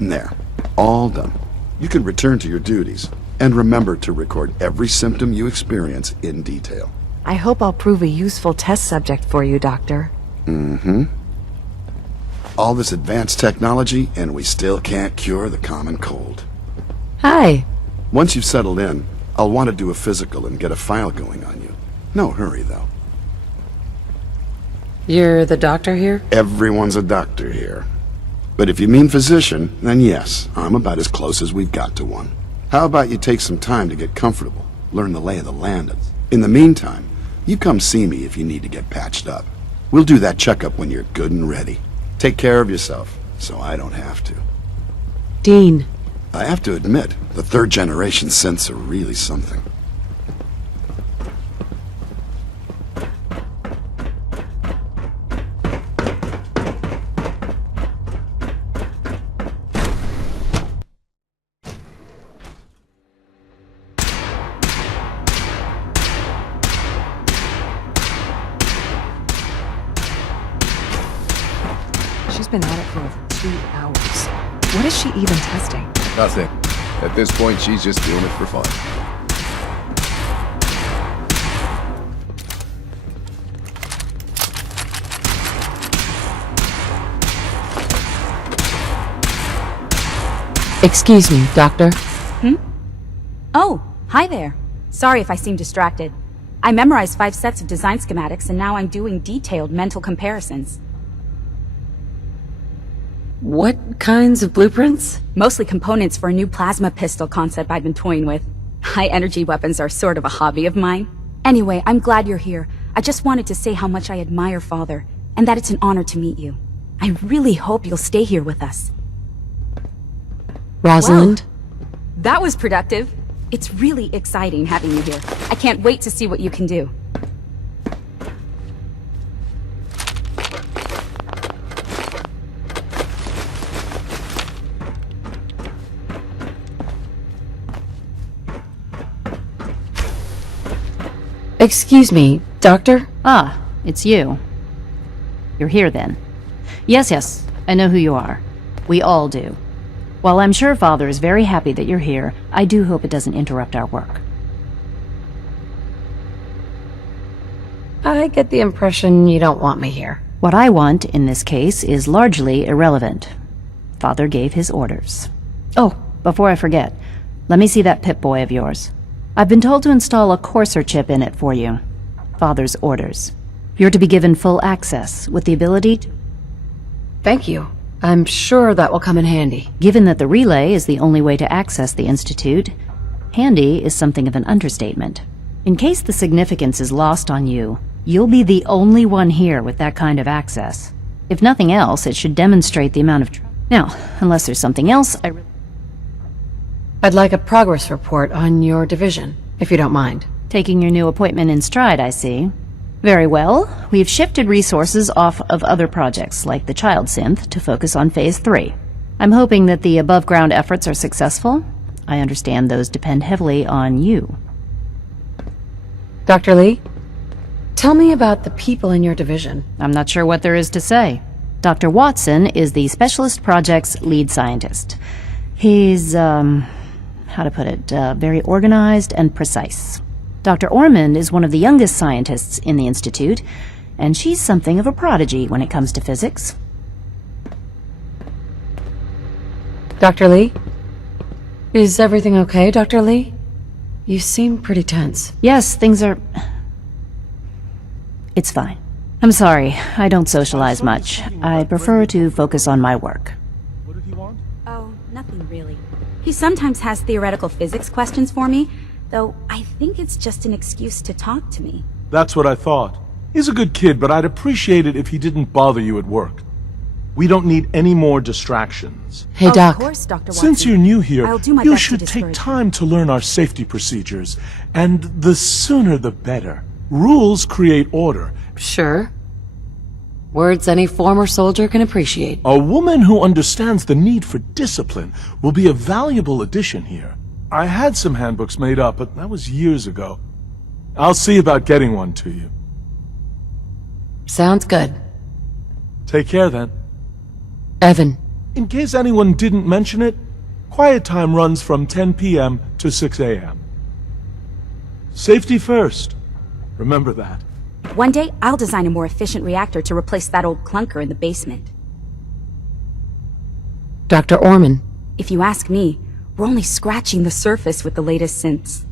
There. All done. You can return to your duties. And remember to record every symptom you experience in detail. I hope I'll prove a useful test subject for you, Doctor. Mm-hmm. All this advanced technology, and we still can't cure the common cold. Hi. Once you've settled in, I'll want to do a physical and get a file going on you. No hurry, though. You're the doctor here? Everyone's a doctor here. But if you mean physician, then yes, I'm about as close as we've got to one. How about you take some time to get comfortable, learn the lay of the land. In the meantime, you come see me if you need to get patched up. We'll do that checkup when you're good and ready. Take care of yourself, so I don't have to. Dean. I have to admit, the third-generation synths are really something. She's been at it for over 2 hours. What is she even testing? Nothing. At this point, she's just doing it for fun. Excuse me, Doctor. Oh, hi there. Sorry if I seem distracted. I memorized 5 sets of design schematics and now I'm doing detailed mental comparisons. What kinds of blueprints? Mostly components for a new plasma pistol concept I've been toying with. High-energy weapons are sort of a hobby of mine. Anyway, I'm glad you're here. I just wanted to say how much I admire Father, and that it's an honor to meet you. I really hope you'll stay here with us. Rosalind? Well, that was productive. It's really exciting having you here. I can't wait to see what you can do. Excuse me, Doctor? Ah, it's you. You're here then. Yes, I know who you are. We all do. While I'm sure Father is very happy that you're here, I do hope it doesn't interrupt our work. I get the impression you don't want me here. What I want, in this case, is largely irrelevant. Father gave his orders. Oh, before I forget, let me see that Pip-Boy of yours. I've been told to install a Courser chip in it for you. Father's orders. You're to be given full access, with the ability to... Thank you. I'm sure that will come in handy. Given that the relay is the only way to access the Institute, handy is something of an understatement. In case the significance is lost on you, you'll be the only one here with that kind of access. If nothing else, it should demonstrate the amount of... Now, unless there's something else, I'd like a progress report on your division, if you don't mind. Taking your new appointment in stride, I see. Very well. We've shifted resources off of other projects, like the Child Synth, to focus on Phase 3. I'm hoping that the above-ground efforts are successful. I understand those depend heavily on you. Dr. Lee, tell me about the people in your division. I'm not sure what there is to say. Dr. Watson is the Specialist Project's lead scientist. He's, how to put it, very organized and precise. Dr. Ormond is one of the youngest scientists in the Institute, and she's something of a prodigy when it comes to physics. Dr. Lee? Is everything okay, Dr. Lee? You seem pretty tense. Yes, things are... It's fine. I'm sorry, I don't socialize much. I prefer to focus on my work. Oh, nothing really. He sometimes has theoretical physics questions for me, though I think it's just an excuse to talk to me. That's what I thought. He's a good kid, but I'd appreciate it if he didn't bother you at work. We don't need any more distractions. Hey, Doc. Of course, Dr. Watson. Since you're new here, I'll do my you best should to take discourage time to learn our safety procedures. And the sooner the better. Rules create order. Sure. Words any former soldier can appreciate. A woman who understands the need for discipline will be a valuable addition here. I had some handbooks made up, but that was years ago. I'll see about getting one to you. Sounds good. Take care then. Evan. In case anyone didn't mention it, quiet time runs from 10 p.m. to 6 a.m. Safety first. Remember that. One day, I'll design a more efficient reactor to replace that old clunker in the basement. Dr. Orman. If you ask me, we're only scratching the surface with the latest synths.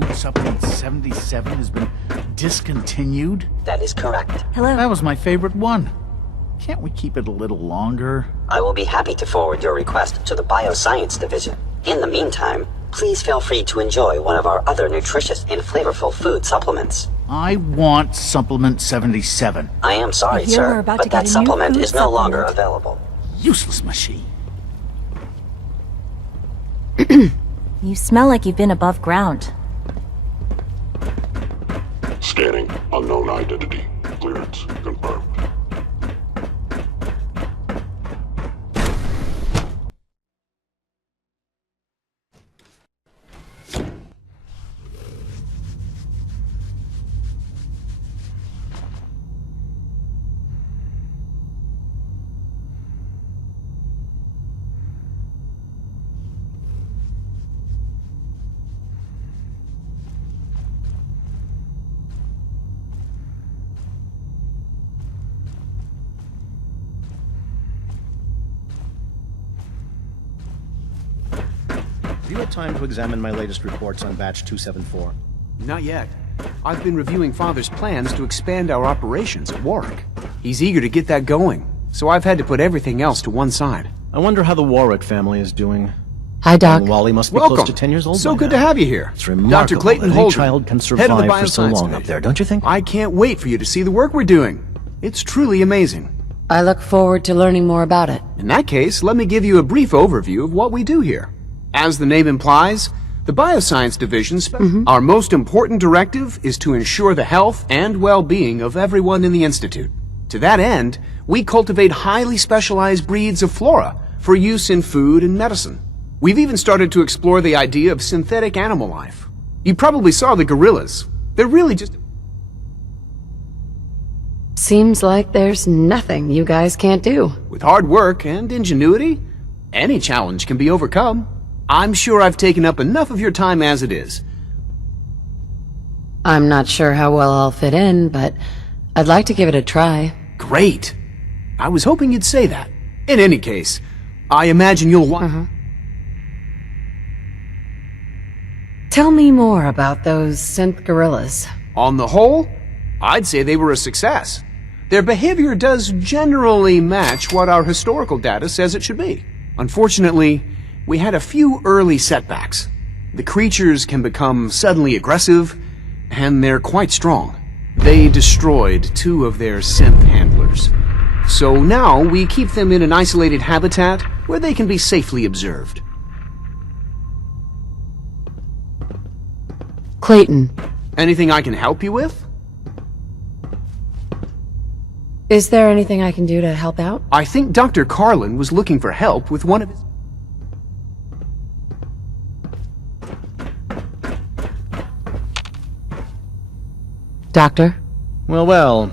Food Supplement 77 has been discontinued? That is correct. Hello. That was my favorite one. Can't we keep it a little longer? I will be happy to forward your request to the Bioscience Division. In the meantime, please feel free to enjoy one of our other nutritious and flavorful food supplements. I want Supplement 77. I am sorry, I hear we're sir, about but to get that a new supplement food is no longer supplement. available. Useless machine. You smell like you've been above ground. Scanning. Unknown identity. Clearance confirmed. Have you had time to examine my latest reports on Batch 274? Not yet. I've been reviewing Father's plans to expand our operations at Warwick. He's eager to get that going, so I've had to put everything else to one side. I wonder how the Warwick family is doing. Hi, Doc. And Wally must be Welcome. close to 10 years old. So by good now. to have you here. It's remarkable Dr. Clayton that Holden, a child can head of the survive for so Bioscience long up Division. there, don't you think? I can't wait for you to see the work we're doing. It's truly amazing. I look forward to learning more about it. In that case, let me give you a brief overview of what we do here. As the name implies, the Bioscience Division's our most important directive is to ensure the health and well-being of everyone in the Institute. To that end, we cultivate highly specialized breeds of flora for use in food and medicine. We've even started to explore the idea of synthetic animal life. You probably saw the gorillas. They're really just... Seems like there's nothing you guys can't do. With hard work and ingenuity, any challenge can be overcome. I'm sure I've taken up enough of your time as it is. I'm not sure how well I'll fit in, but I'd like to give it a try. Great. I was hoping you'd say that. In any case, I imagine you'll want... Tell me more about those synth gorillas. On the whole, I'd say they were a success. Their behavior does generally match what our historical data says it should be. Unfortunately, we had a few early setbacks. The creatures can become suddenly aggressive, and they're quite strong. They destroyed 2 of their synth handlers. So now we keep them in an isolated habitat where they can be safely observed. Clayton. Anything I can help you with? Is there anything I can do to help out? I think Dr. Carlin was looking for help with one of his... Doctor? Well,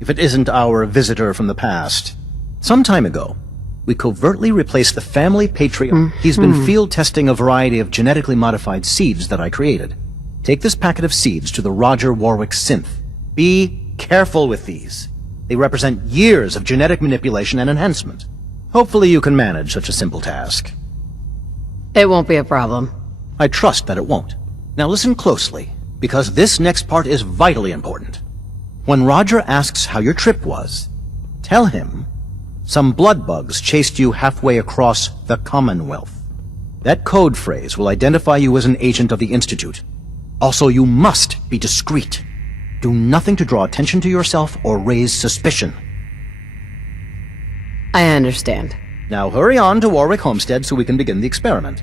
if it isn't our visitor from the past. Some time ago, we covertly replaced the family patriarch. He's been field testing a variety of genetically modified seeds that I created. Take this packet of seeds to the Roger Warwick synth. Be careful with these. They represent years of genetic manipulation and enhancement. Hopefully you can manage such a simple task. It won't be a problem. I trust that it won't. Now listen closely, because this next part is vitally important. When Roger asks how your trip was, tell him some blood bugs chased you halfway across the Commonwealth. That code phrase will identify you as an agent of the Institute. Also, you must be discreet. Do nothing to draw attention to yourself or raise suspicion. I understand. Now hurry on to Warwick Homestead so we can begin the experiment.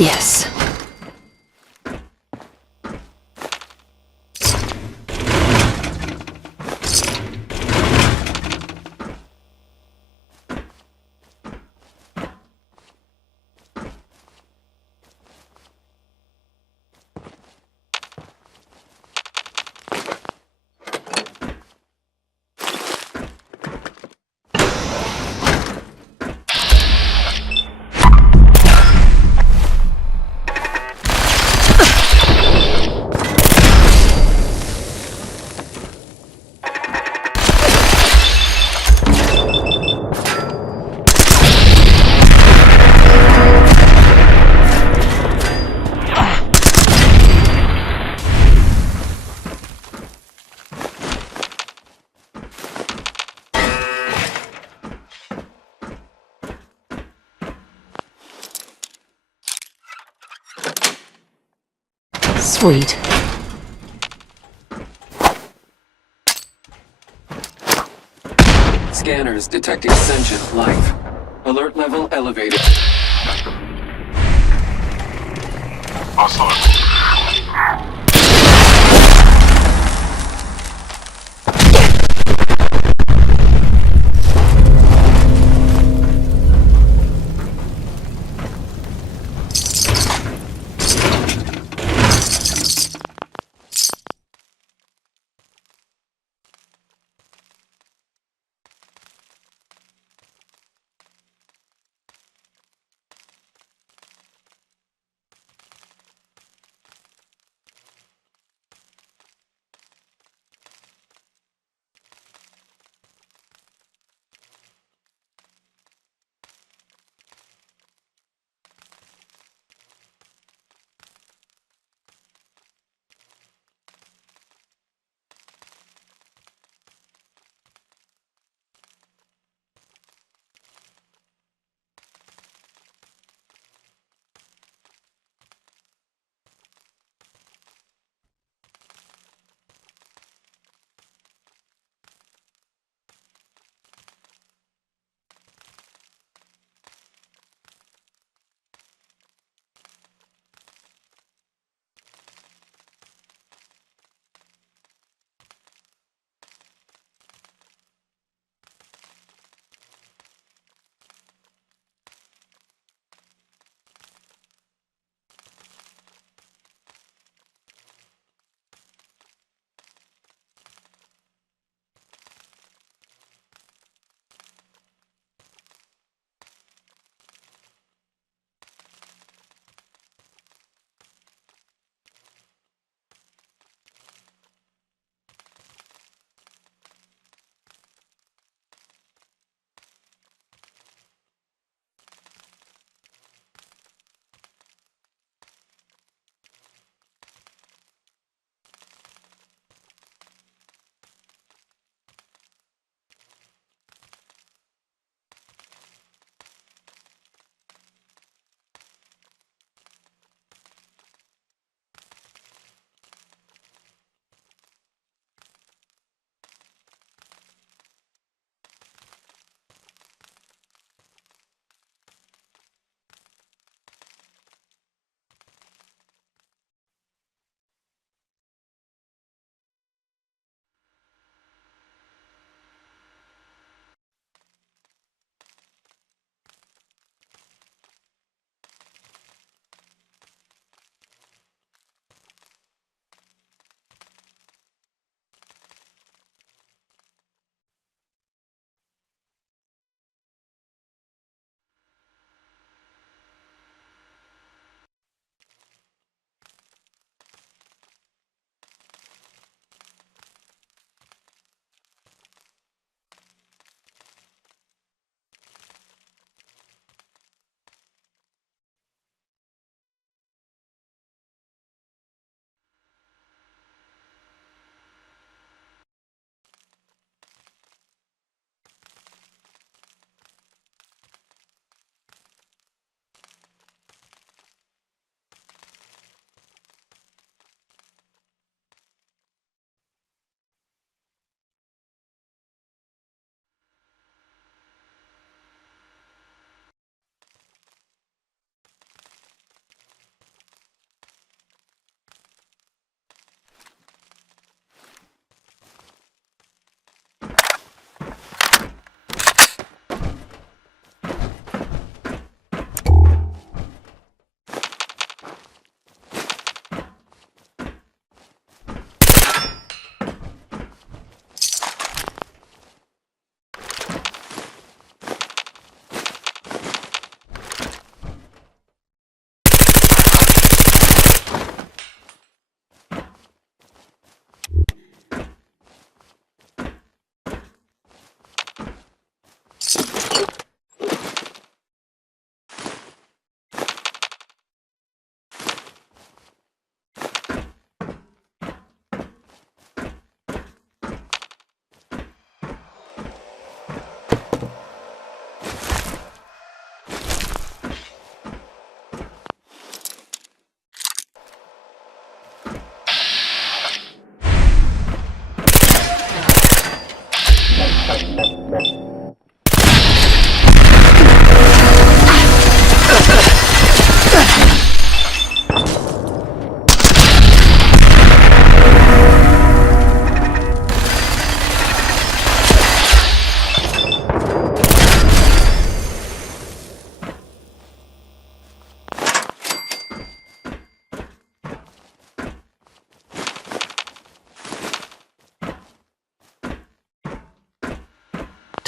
Yes. Sweet. Scanners detecting sentient life. Alert level elevated.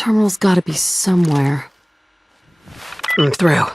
terminal's gotta be somewhere. I'm through.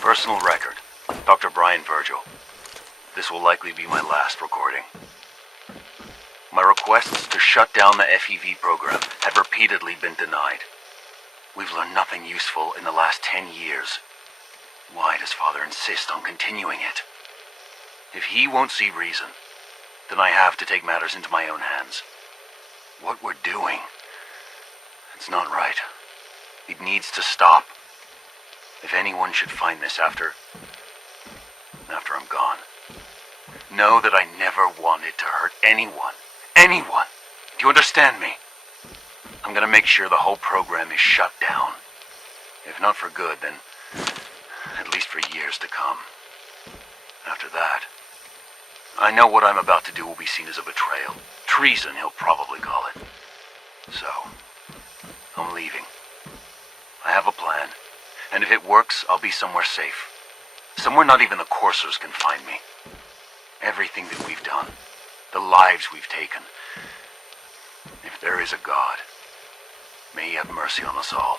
Personal record, Dr. Brian Virgil. This will likely be my last recording. My requests to shut down the FEV program have repeatedly been denied. We've learned nothing useful in the last 10 years. Why does Father insist on continuing it? If he won't see reason, then I have to take matters into my own hands. What we're doing, it's not right. It needs to stop. If anyone should find this after I'm gone, know that I never wanted to hurt anyone. Anyone! Do you understand me? I'm gonna make sure the whole program is shut down. If not for good, then at least for years to come. After that, I know what I'm about to do will be seen as a betrayal. Treason, he'll probably call it. So, I'm leaving. I have a plan. And if it works, I'll be somewhere safe. Somewhere not even the coursers can find me. Everything that we've done, the lives we've taken. If there is a God, may he have mercy on us all.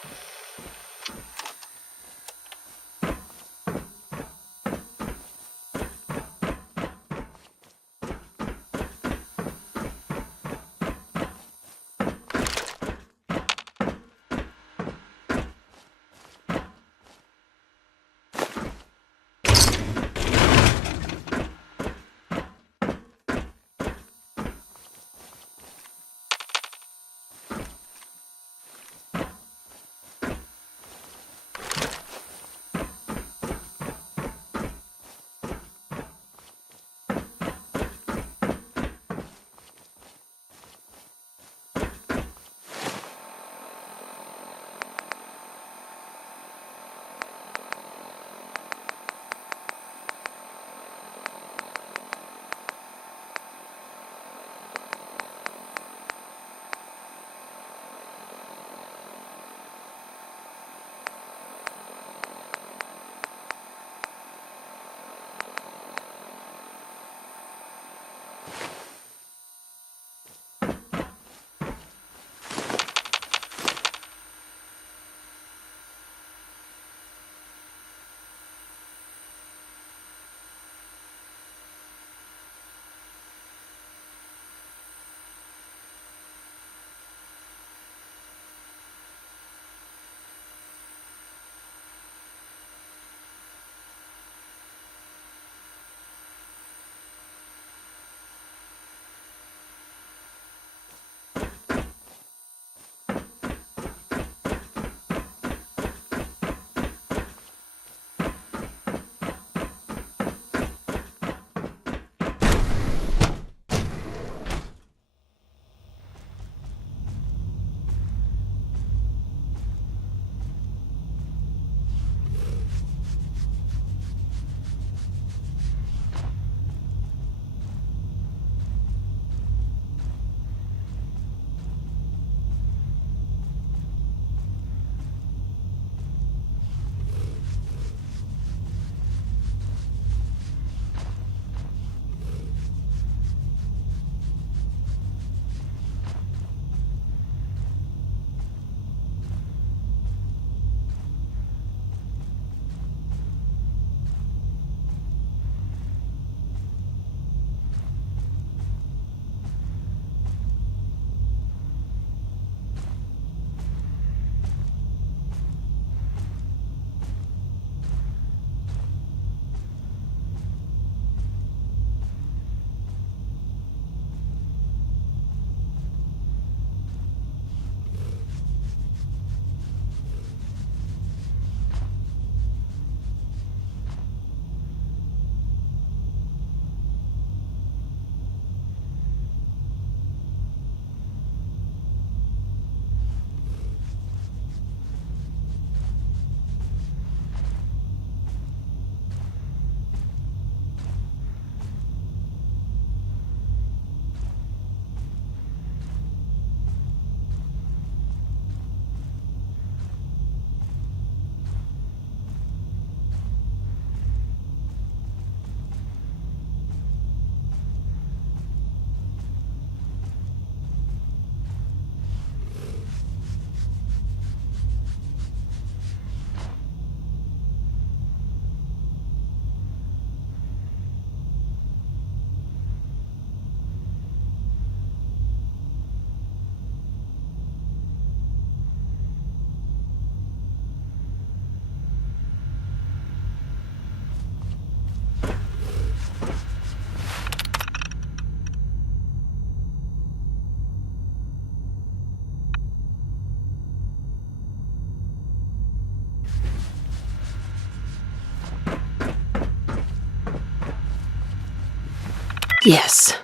Yes.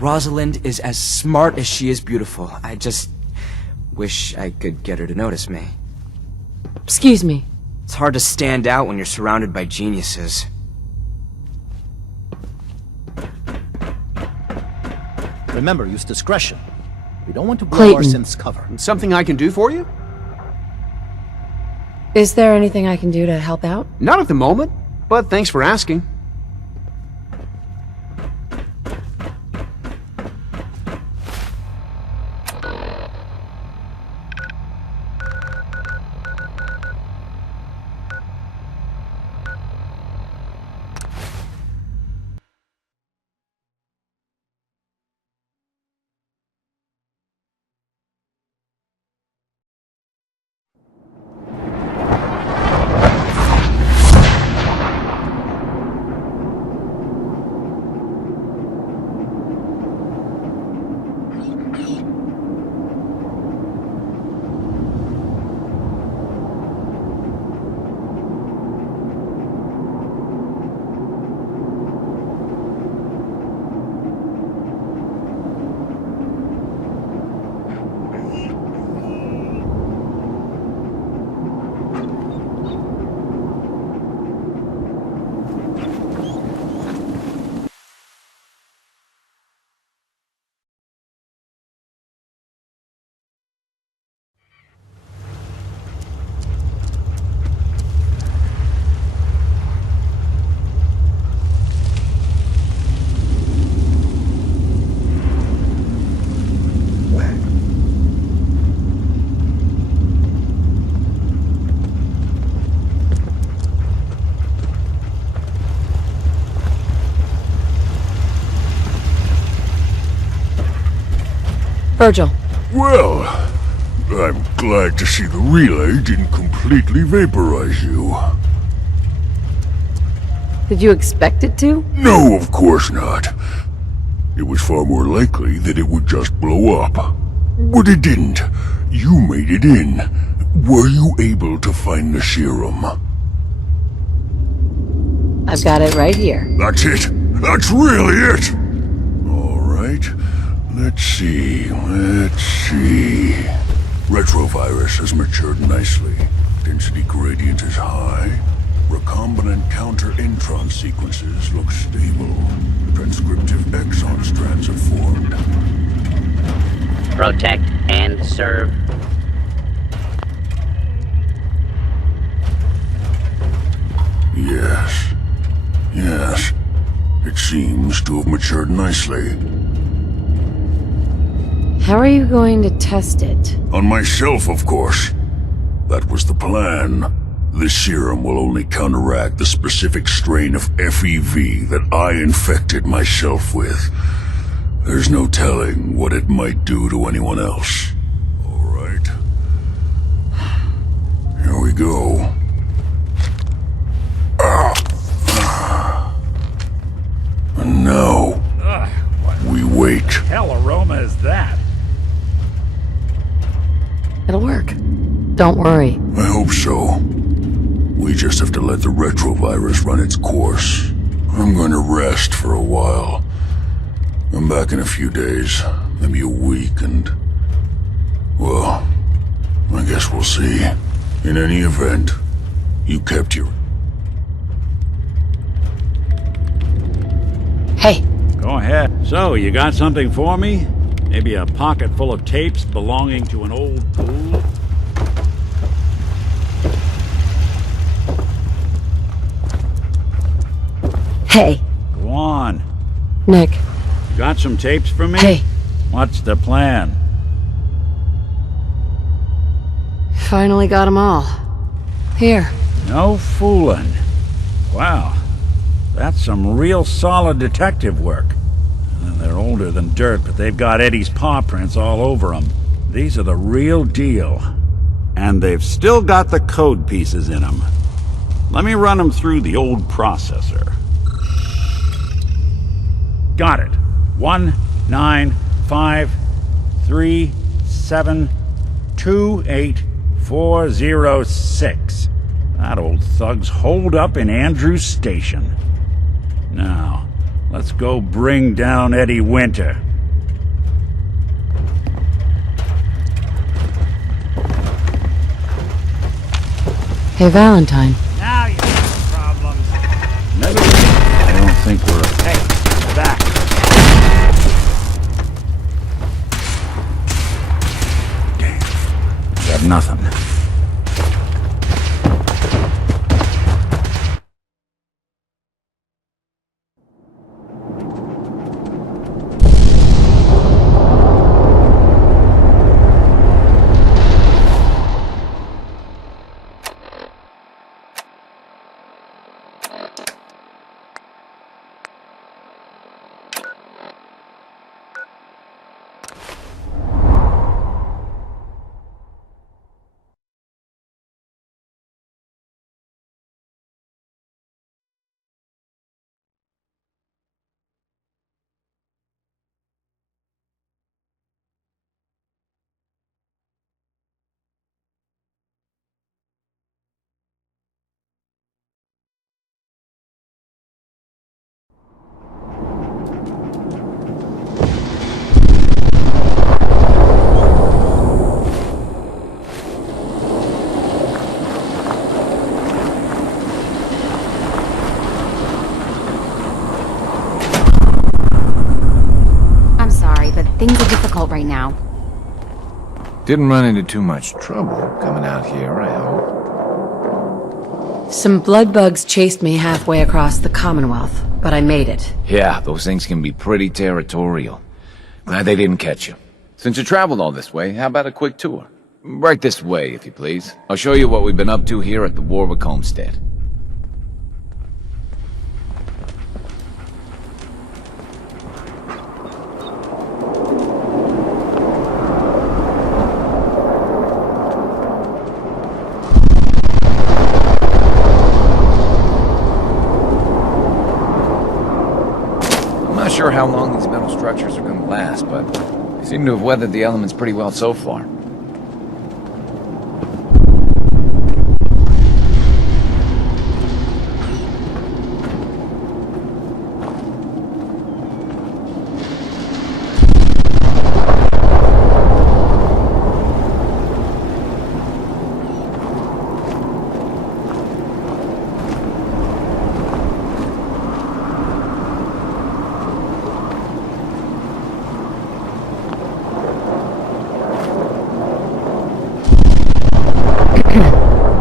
Rosalind is as smart as she is beautiful. I just wish I could get her to notice me. Excuse me. It's hard to stand out when you're surrounded by geniuses. Remember, use discretion. We don't want to blow our Clayton. synth's cover. Something I can do for you? Is there anything I can do to help out? Not at the moment, but thanks for asking. Virgil. Well, I'm glad to see the relay didn't completely vaporize you. Did you expect it to? No, of course not. It was far more likely that it would just blow up. But it didn't. You made it in. Were you able to find the serum? I've got it right here. That's it. That's really it. All right. Let's see. Retrovirus has matured nicely. Density gradient is high. Recombinant counter-intron sequences look stable. Transcriptive exon strands have formed. Protect and serve. Yes. It seems to have matured nicely. How are you going to test it? On myself, of course. That was the plan. This serum will only counteract the specific strain of FEV that I infected myself with. There's no telling what it might do to anyone else. All right. Here we go. And now, we wait. What hell aroma is that? It'll work. Don't worry. I hope so. We just have to let the retrovirus run its course. I'm going to rest for a while. I'm back in a few days, maybe a week, and... well, I guess we'll see. In any event, you kept your... Hey. Go ahead. So, you got something for me? Maybe a pocket full of tapes belonging to an old pool? Hey. Go on. Nick. You got some tapes for me? Hey. What's the plan? Finally got them all. Here. No fooling. Wow. That's some real solid detective work. They're older than dirt, but they've got Eddie's paw prints all over them. These are the real deal. And they've still got the code pieces in them. Let me run them through the old processor. Got it. 1 953728406. That old thug's holed up in Andrews Station. Now, let's go bring down Eddie Winter. Hey, Valentine. Now you have problems. Never. I don't think we're okay. Back. Damn. Got nothing. Things are difficult right now. Didn't run into too much trouble coming out here, I hope. Some blood bugs chased me halfway across the Commonwealth, but I made it. Yeah, those things can be pretty territorial. Glad they didn't catch you. Since you traveled all this way, how about a quick tour? Right this way, if you please. I'll show you what we've been up to here at the Warwick Homestead. Not sure how long these metal structures are going to last, but they seem to have weathered the elements pretty well so far.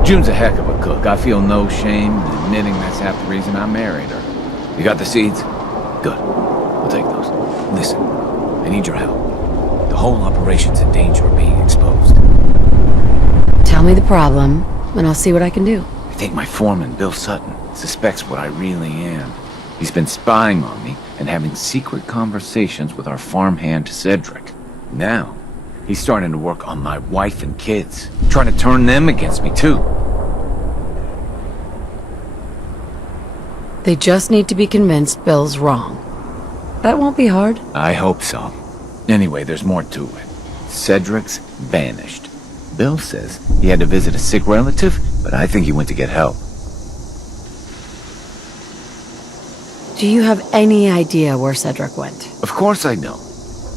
June's a heck of a cook. I feel no shame in admitting that's half the reason I married her. You got the seeds? Good. We'll take those. Listen, I need your help. The whole operation's in danger of being exposed. Tell me the problem, and I'll see what I can do. I think my foreman, Bill Sutton, suspects what I really am. He's been spying on me and having secret conversations with our farmhand, Cedric. Now, he's starting to work on my wife and kids, trying to turn them against me, too. They just need to be convinced Bill's wrong. That won't be hard. I hope so. Anyway, there's more to it. Cedric's vanished. Bill says he had to visit a sick relative, but I think he went to get help. Do you have any idea where Cedric went? Of course I don't.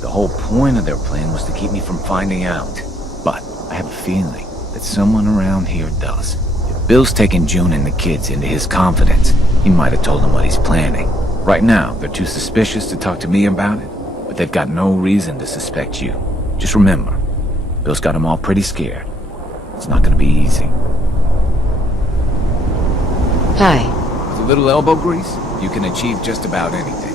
The whole point of their plan was to keep me from finding out. But I have a feeling that someone around here does. If Bill's taken June and the kids into his confidence, he might have told them what he's planning. Right now, they're too suspicious to talk to me about it, but they've got no reason to suspect you. Just remember, Bill's got them all pretty scared. It's not gonna be easy. Hi. With a little elbow grease, you can achieve just about anything.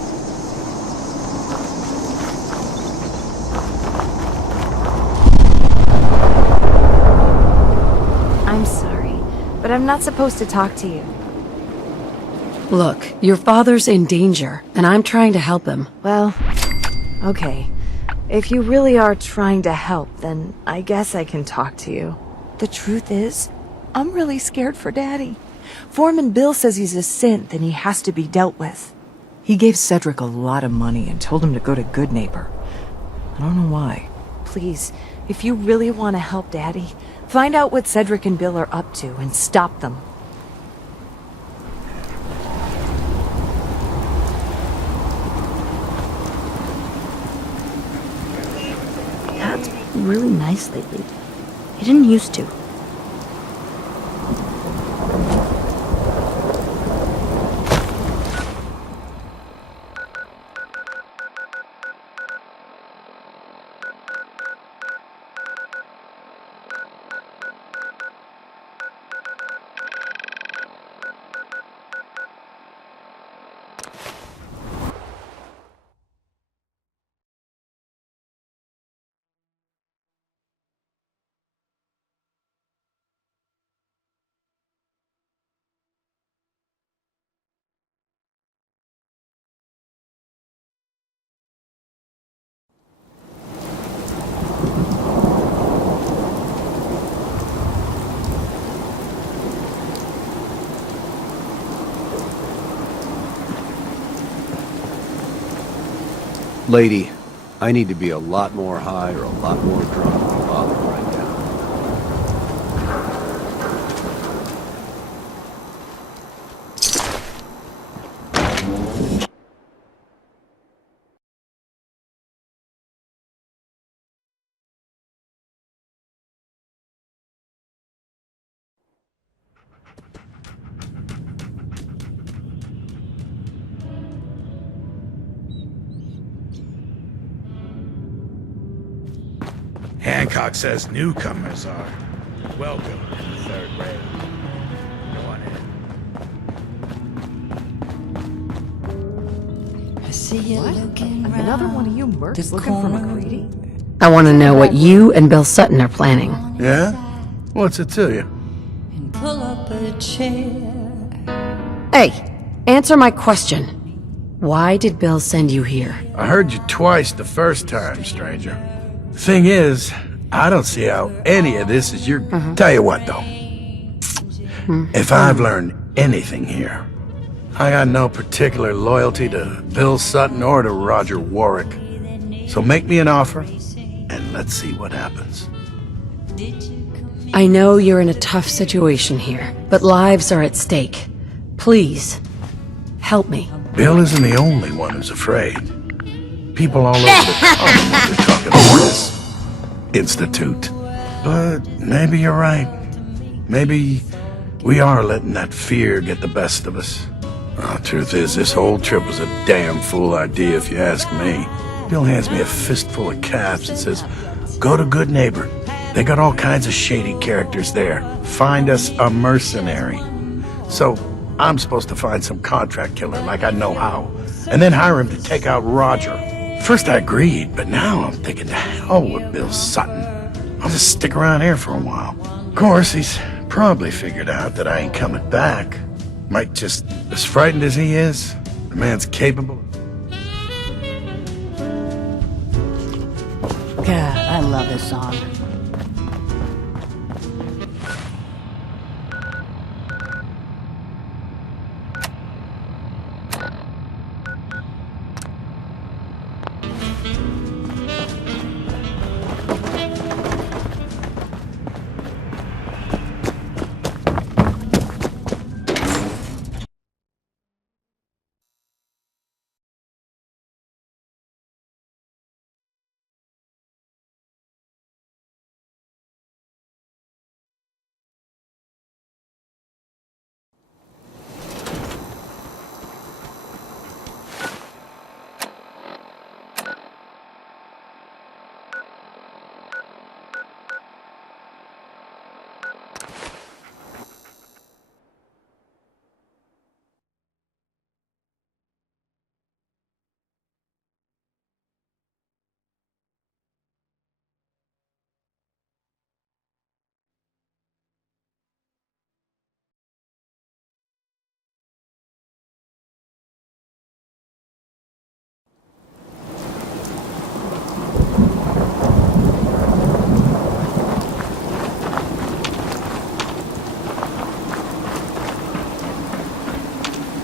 I'm sorry, but I'm not supposed to talk to you. Look, your father's in danger, and I'm trying to help him. Well, okay. If you really are trying to help, then I guess I can talk to you. The truth is, I'm really scared for Daddy. Foreman Bill says he's a synth and he has to be dealt with. He gave Cedric a lot of money and told him to go to Good Neighbor. I don't know why. Please, if you really want to help Daddy, find out what Cedric and Bill are up to and stop them. Dad's really nice lately. He didn't used to. Lady, I need to be a lot more high or a lot more drunk to be bothered right now. Hancock says newcomers are welcome in the third grade. Go on in. I see you looking Another one of you mercs looking for McCready? I want to know what you and Bill Sutton are planning. Yeah? What's it to you? Pull up a chair. Hey, answer my question. Why did Bill send you here? I heard you twice the first time, stranger. The thing is, I don't see how any of this is your... Tell you what, though. If I've learned anything here, I got no particular loyalty to Bill Sutton or to Roger Warwick. So make me an offer, and let's see what happens. I know you're in a tough situation here, but lives are at stake. Please, help me. Bill isn't the only one who's afraid. People all over the Commonwealth are talking about this institute. But maybe you're right. Maybe we are letting that fear get the best of us. The truth is, this whole trip was a damn fool idea if you ask me. Bill hands me a fistful of caps and says, go to Good Neighbor. They got all kinds of shady characters there. Find us a mercenary. So I'm supposed to find some contract killer like I know how, and then hire him to take out Roger. First I agreed, but now I'm thinking to hell with Bill Sutton. I'll just stick around here for a while. Of course, he's probably figured out that I ain't coming back. Might just, as frightened as he is, the man's capable. God, I love this song.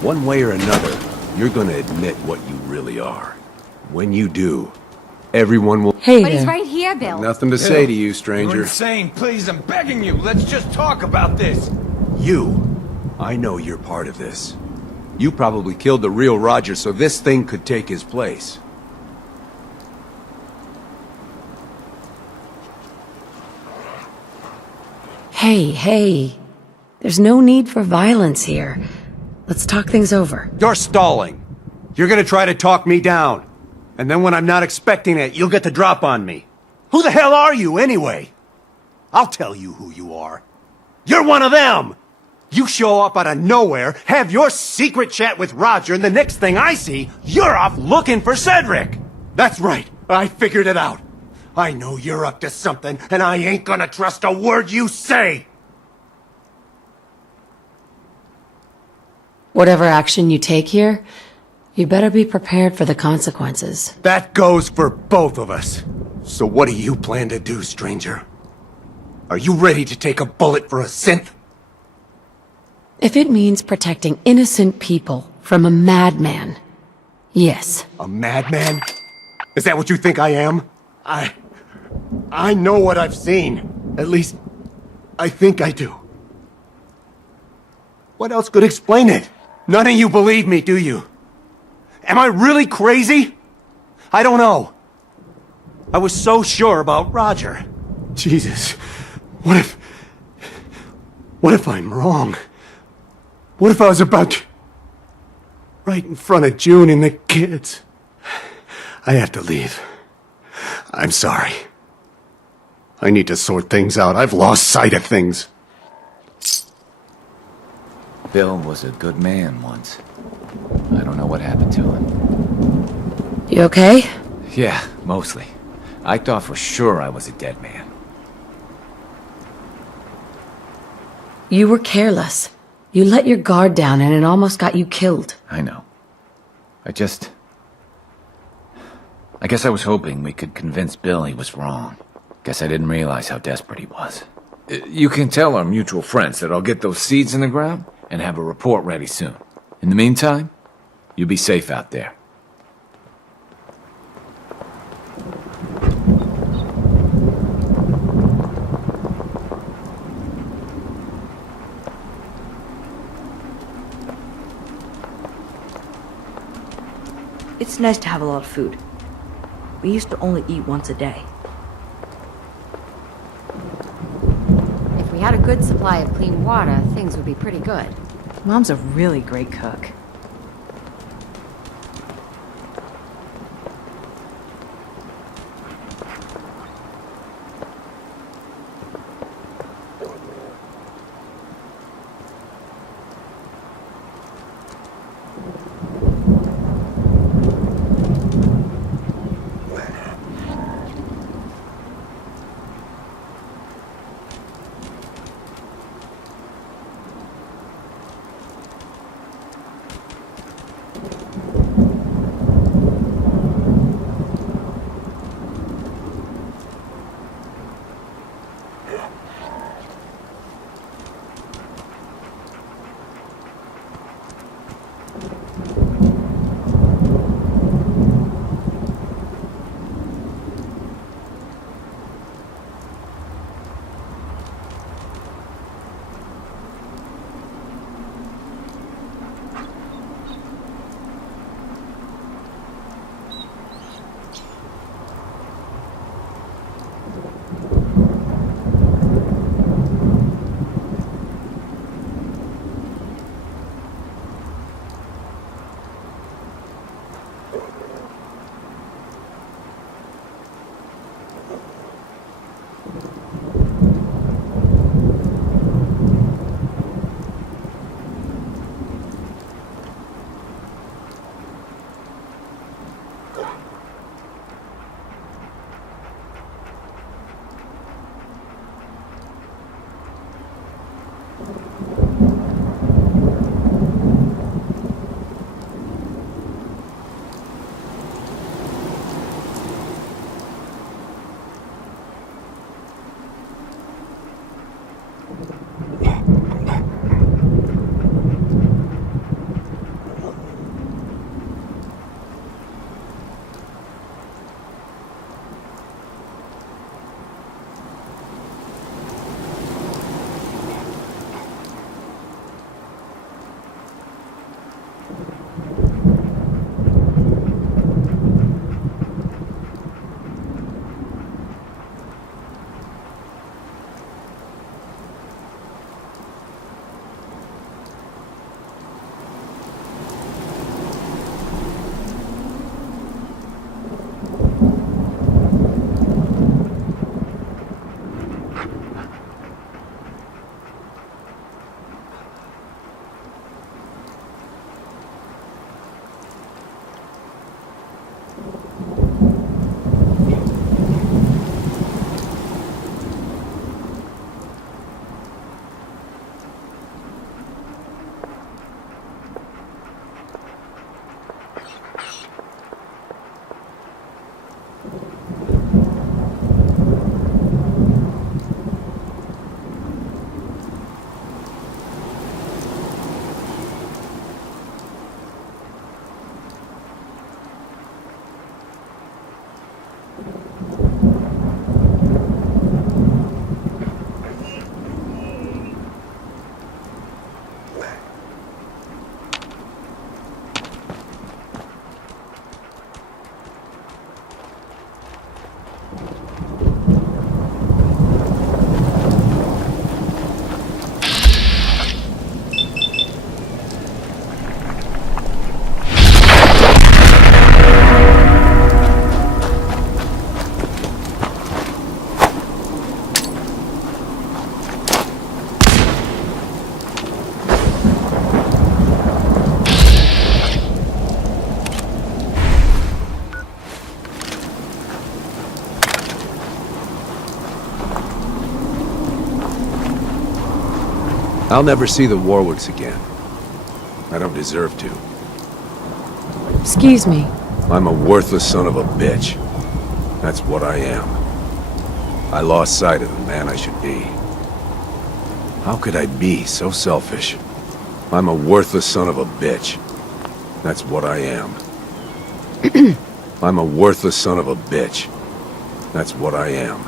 One way or another, you're gonna admit what you really are. When you do, everyone will... Hey But he's there. right here, Bill. Nothing to say to you, You're stranger. insane. Please, I'm begging you. Let's just talk about this. You. I know you're part of this. You probably killed the real Roger so this thing could take his place. Hey. There's no need for violence here. Let's talk things over. You're stalling. You're gonna try to talk me down. And then when I'm not expecting it, you'll get the drop on me. Who the hell are you, anyway? I'll tell you who you are. You're one of them! You show up out of nowhere, have your secret chat with Roger, and the next thing I see, you're off looking for Cedric! That's right, I figured it out. I know you're up to something, and I ain't gonna trust a word you say! Whatever action you take here, you better be prepared for the consequences. That goes for both of us. So what do you plan to do, stranger? Are you ready to take a bullet for a synth? If it means protecting innocent people from a madman, yes. A madman? Is that what you think I am? I know what I've seen. At least, I think I do. What else could explain it? None of you believe me, do you? Am I really crazy? I don't know. I was so sure about Roger. Jesus. What if I'm wrong? What if I was about to... right in front of June and the kids? I have to leave. I'm sorry. I need to sort things out. I've lost sight of things. Bill was a good man once. I don't know what happened to him. You okay? Yeah, mostly. I thought for sure I was a dead man. You were careless. You let your guard down and it almost got you killed. I know. I guess I was hoping we could convince Bill he was wrong. Guess I didn't realize how desperate he was. You can tell our mutual friends that I'll get those seeds in the ground and have a report ready soon. In the meantime, you be safe out there. It's nice to have a lot of food. We used to only eat once a day. If we had a good supply of clean water, things would be pretty good. Mom's a really great cook. I'll never see the Warwicks again. I don't deserve to. Excuse me. I'm a worthless son of a bitch. That's what I am. I lost sight of the man I should be. How could I be so selfish? I'm a worthless son of a bitch. That's what I am. I'm a worthless son of a bitch. That's what I am.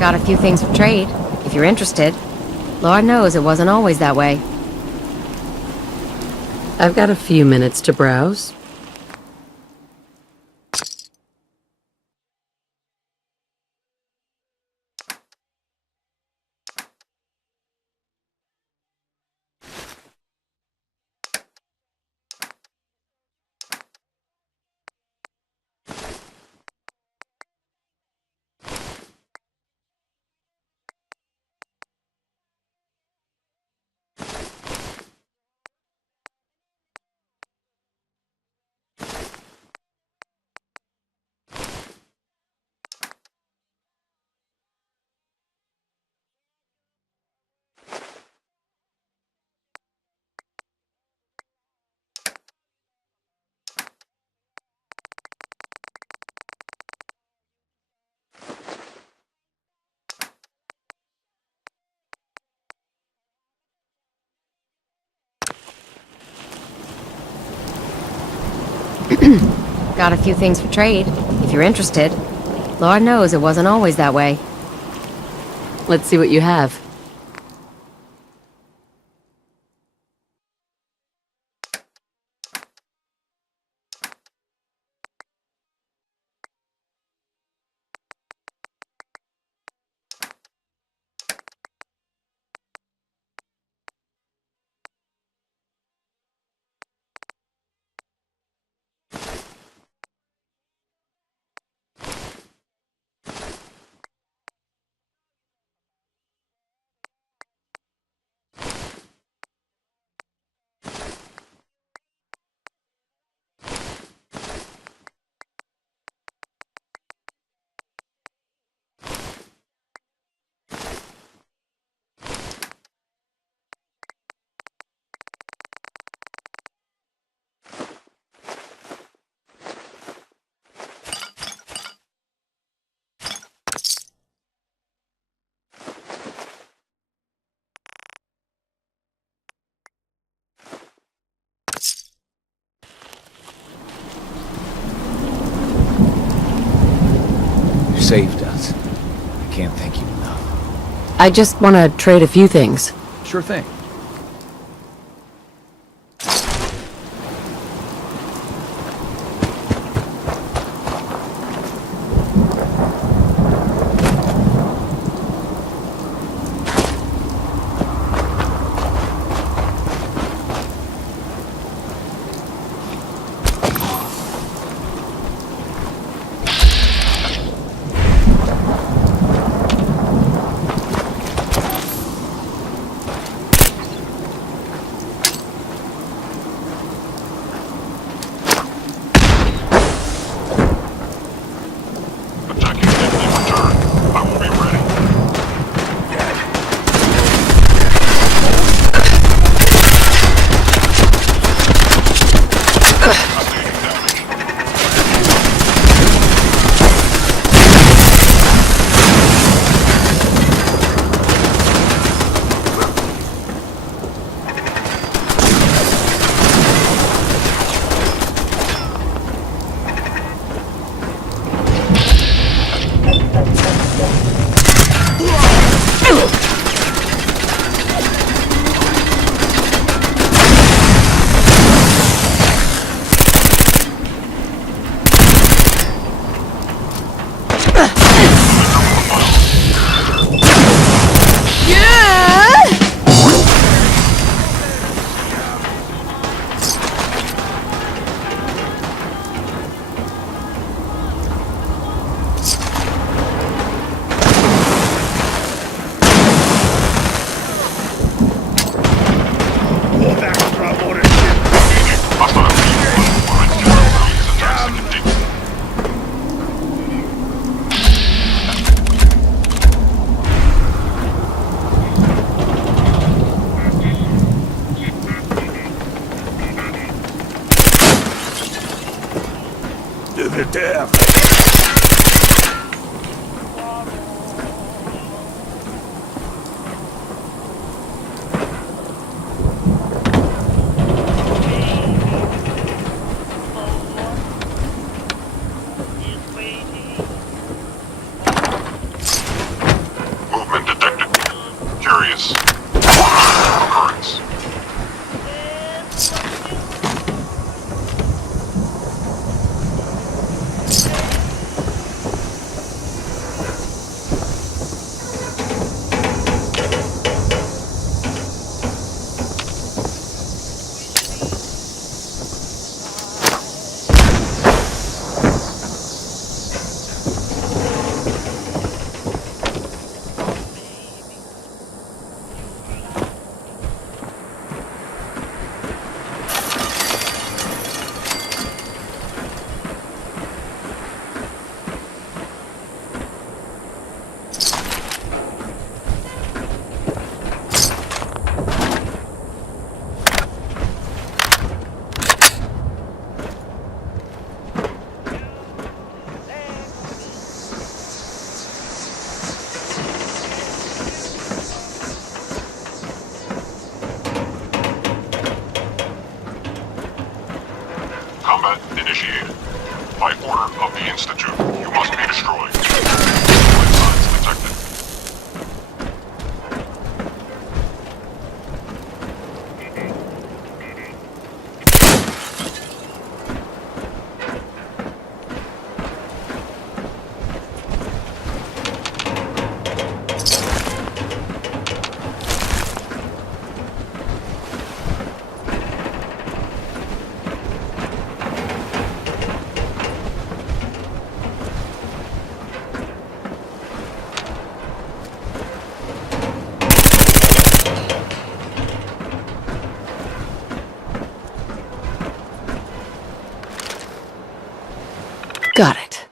Got a few things for trade, if you're interested. Lord knows it wasn't always that way. I've got a few minutes to browse. Got a few things for trade, if you're interested. Lord knows it wasn't always that way. Let's see what you have. Saved us. I can't thank you enough. I just want to trade a few things. Sure thing. to death. Movement detected. Curious. Occurrence. Combat initiated. By order of the Institute, you must be destroyed. Signs detected. Got it.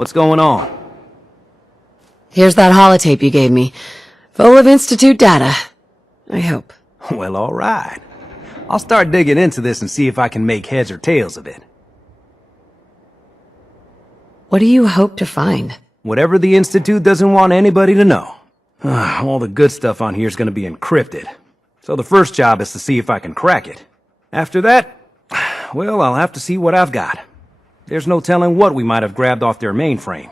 What's going on? Here's that holotape you gave me. Full of Institute data. I hope. Well, all right. I'll start digging into this and see if I can make heads or tails of it. What do you hope to find? Whatever the Institute doesn't want anybody to know. All the good stuff on here is going to be encrypted. So the first job is to see if I can crack it. After that, well, I'll have to see what I've got. There's no telling what we might have grabbed off their mainframe.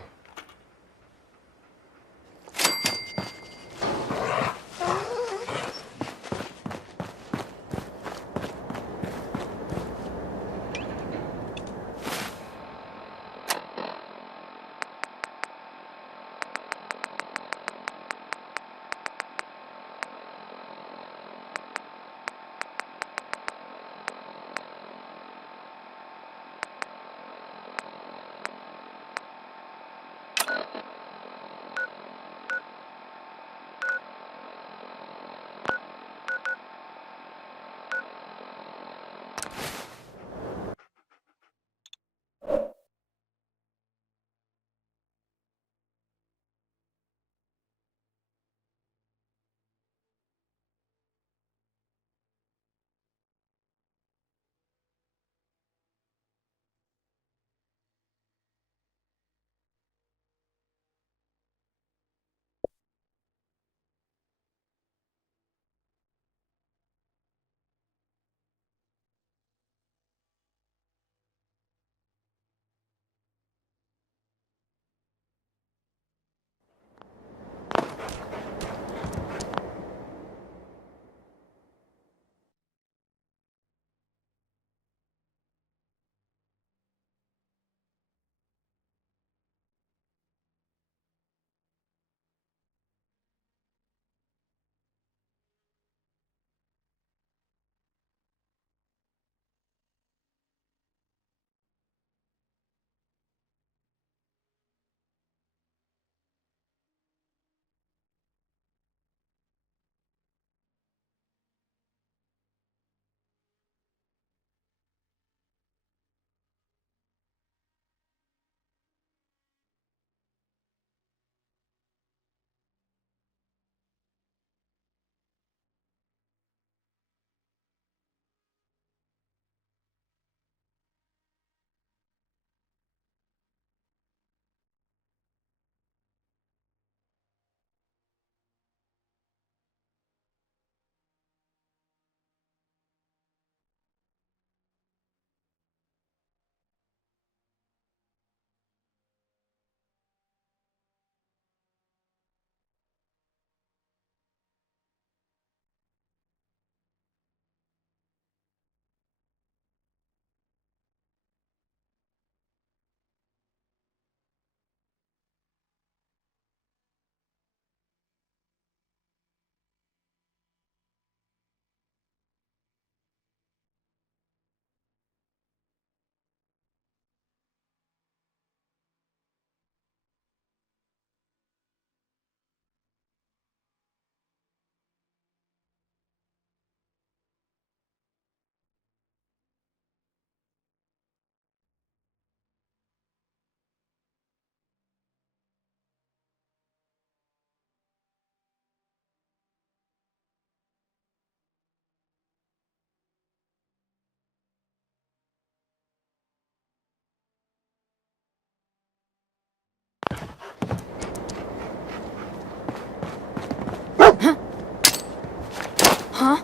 Huh?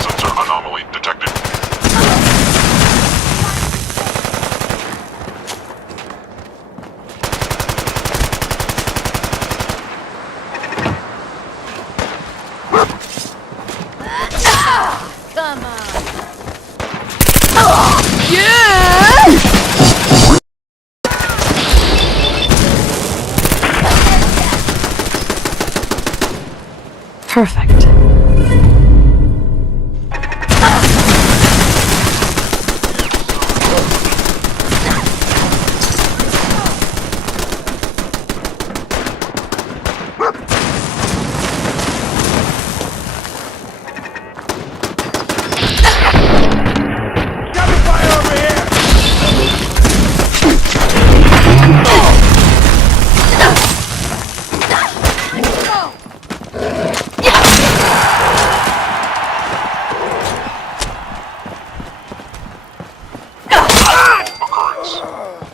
Sensor anomaly detected. Come on. Perfect. coordinates.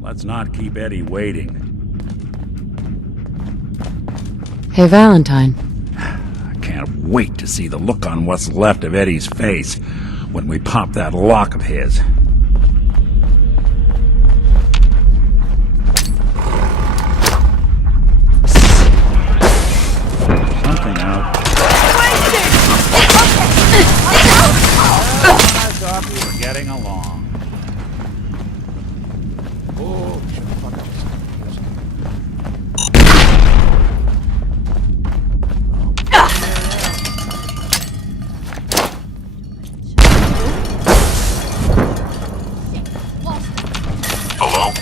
Let's not keep Eddie waiting. Hey, Valentine. I can't wait to see the look on what's left of Eddie's face when we pop that lock of his. Something out. I thought we were getting along. Oh, shut the fuck up. Hello?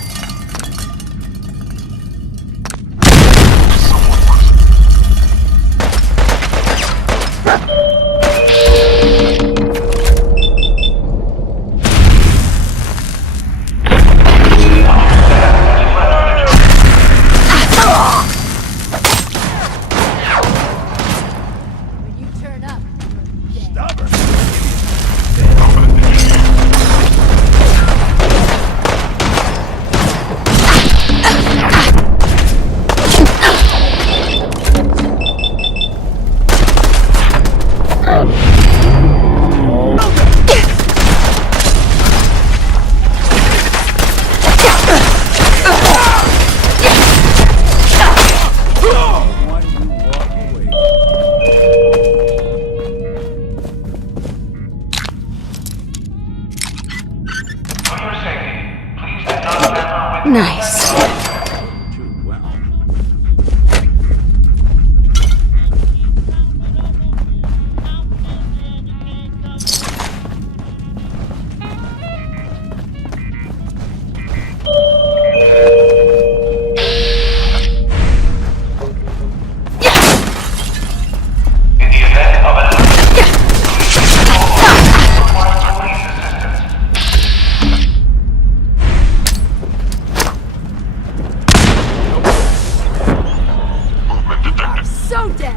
Nice.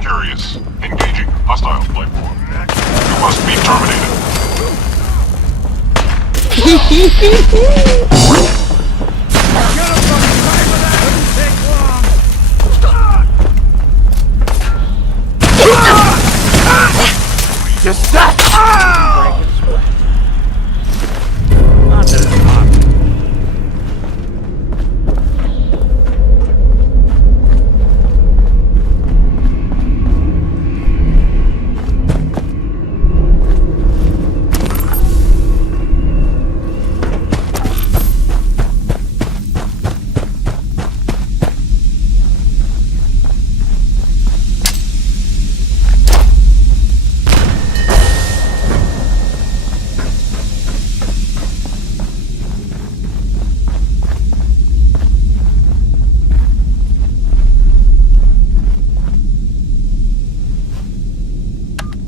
Curious. Engaging. Hostile flight form. You must be terminated. Just that! Not that it's hot.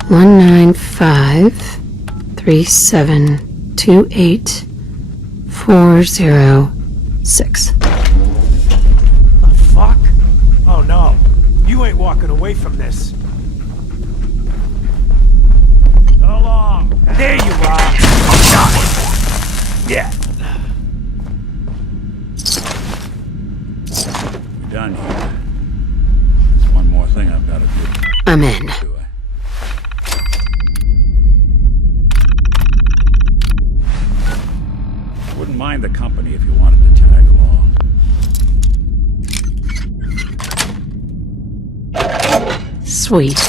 One 19537284006. The fuck? Oh no. You ain't walking away from this. So long. There you are. Yeah. We're done here. There's one more thing I've got to do. I'm in. wouldn't mind the company if you wanted to tag along. Sweet.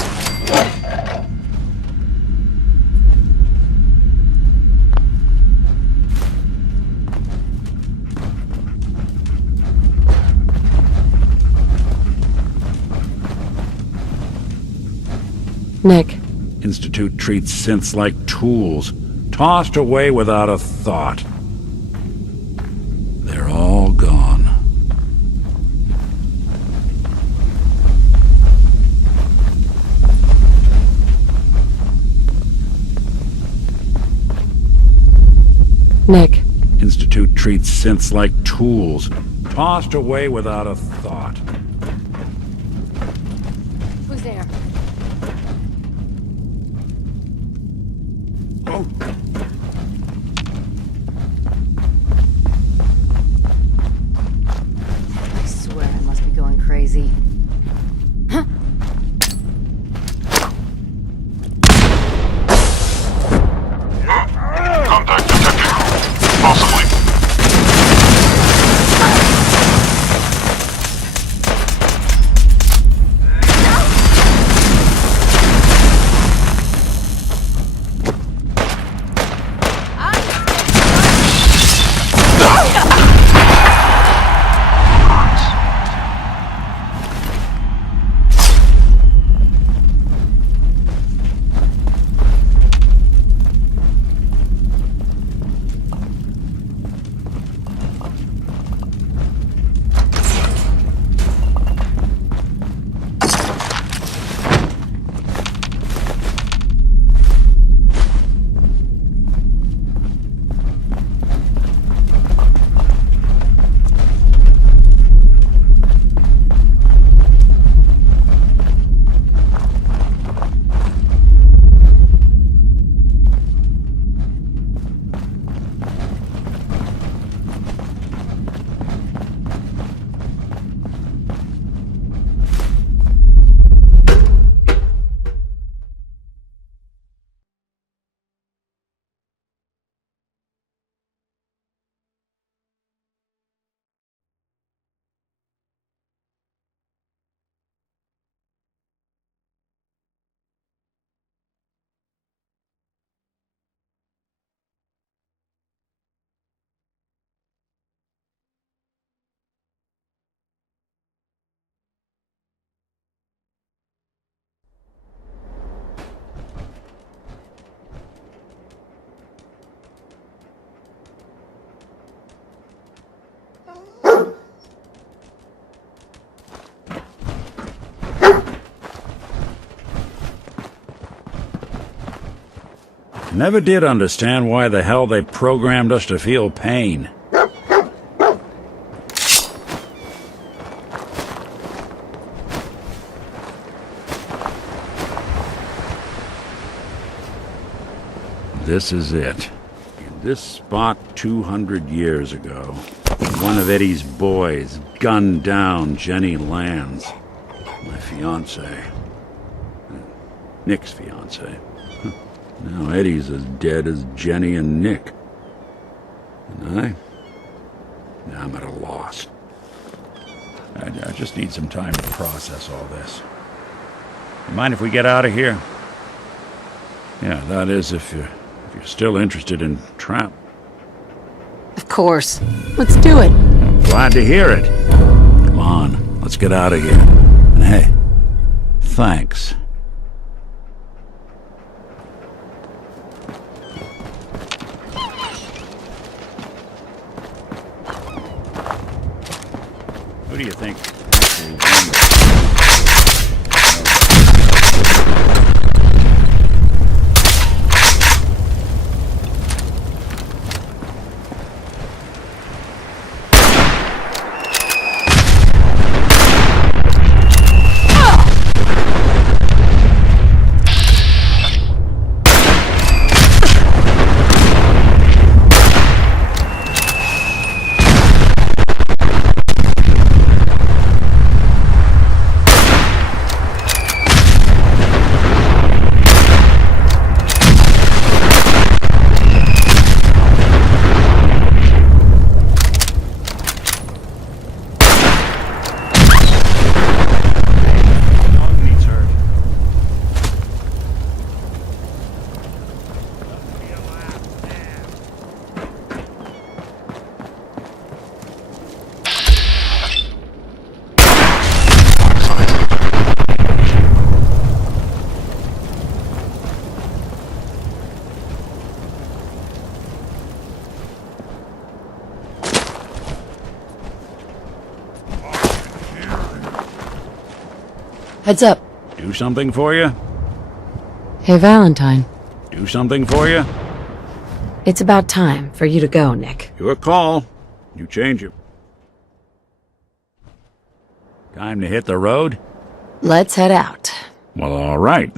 Nick. Institute treats synths like tools, tossed away without a thought. They're all gone. Nick. Institute treats synths like tools, tossed away without a thought. Who's there? I swear I must be going crazy. Contact detected. Possibly. Never did understand why the hell they programmed us to feel pain. This is it. In this spot 200 years ago, one of Eddie's boys gunned down Jenny Lands, my fiancée. Nick's fiancée. Now Eddie's as dead as Jenny and Nick. And I'm at a loss. I just need some time to process all this. You mind if we get out of here? Yeah, that is if you're still interested in Trap. Of course. Let's do it. Glad to hear it. Come on, let's get out of here. And hey, thanks. Who do you think actually won this? Heads up. Do something for you? Hey, Valentine. Do something for you? It's about time for you to go, Nick. Your call. You change it. Time to hit the road? Let's head out. Well, all right.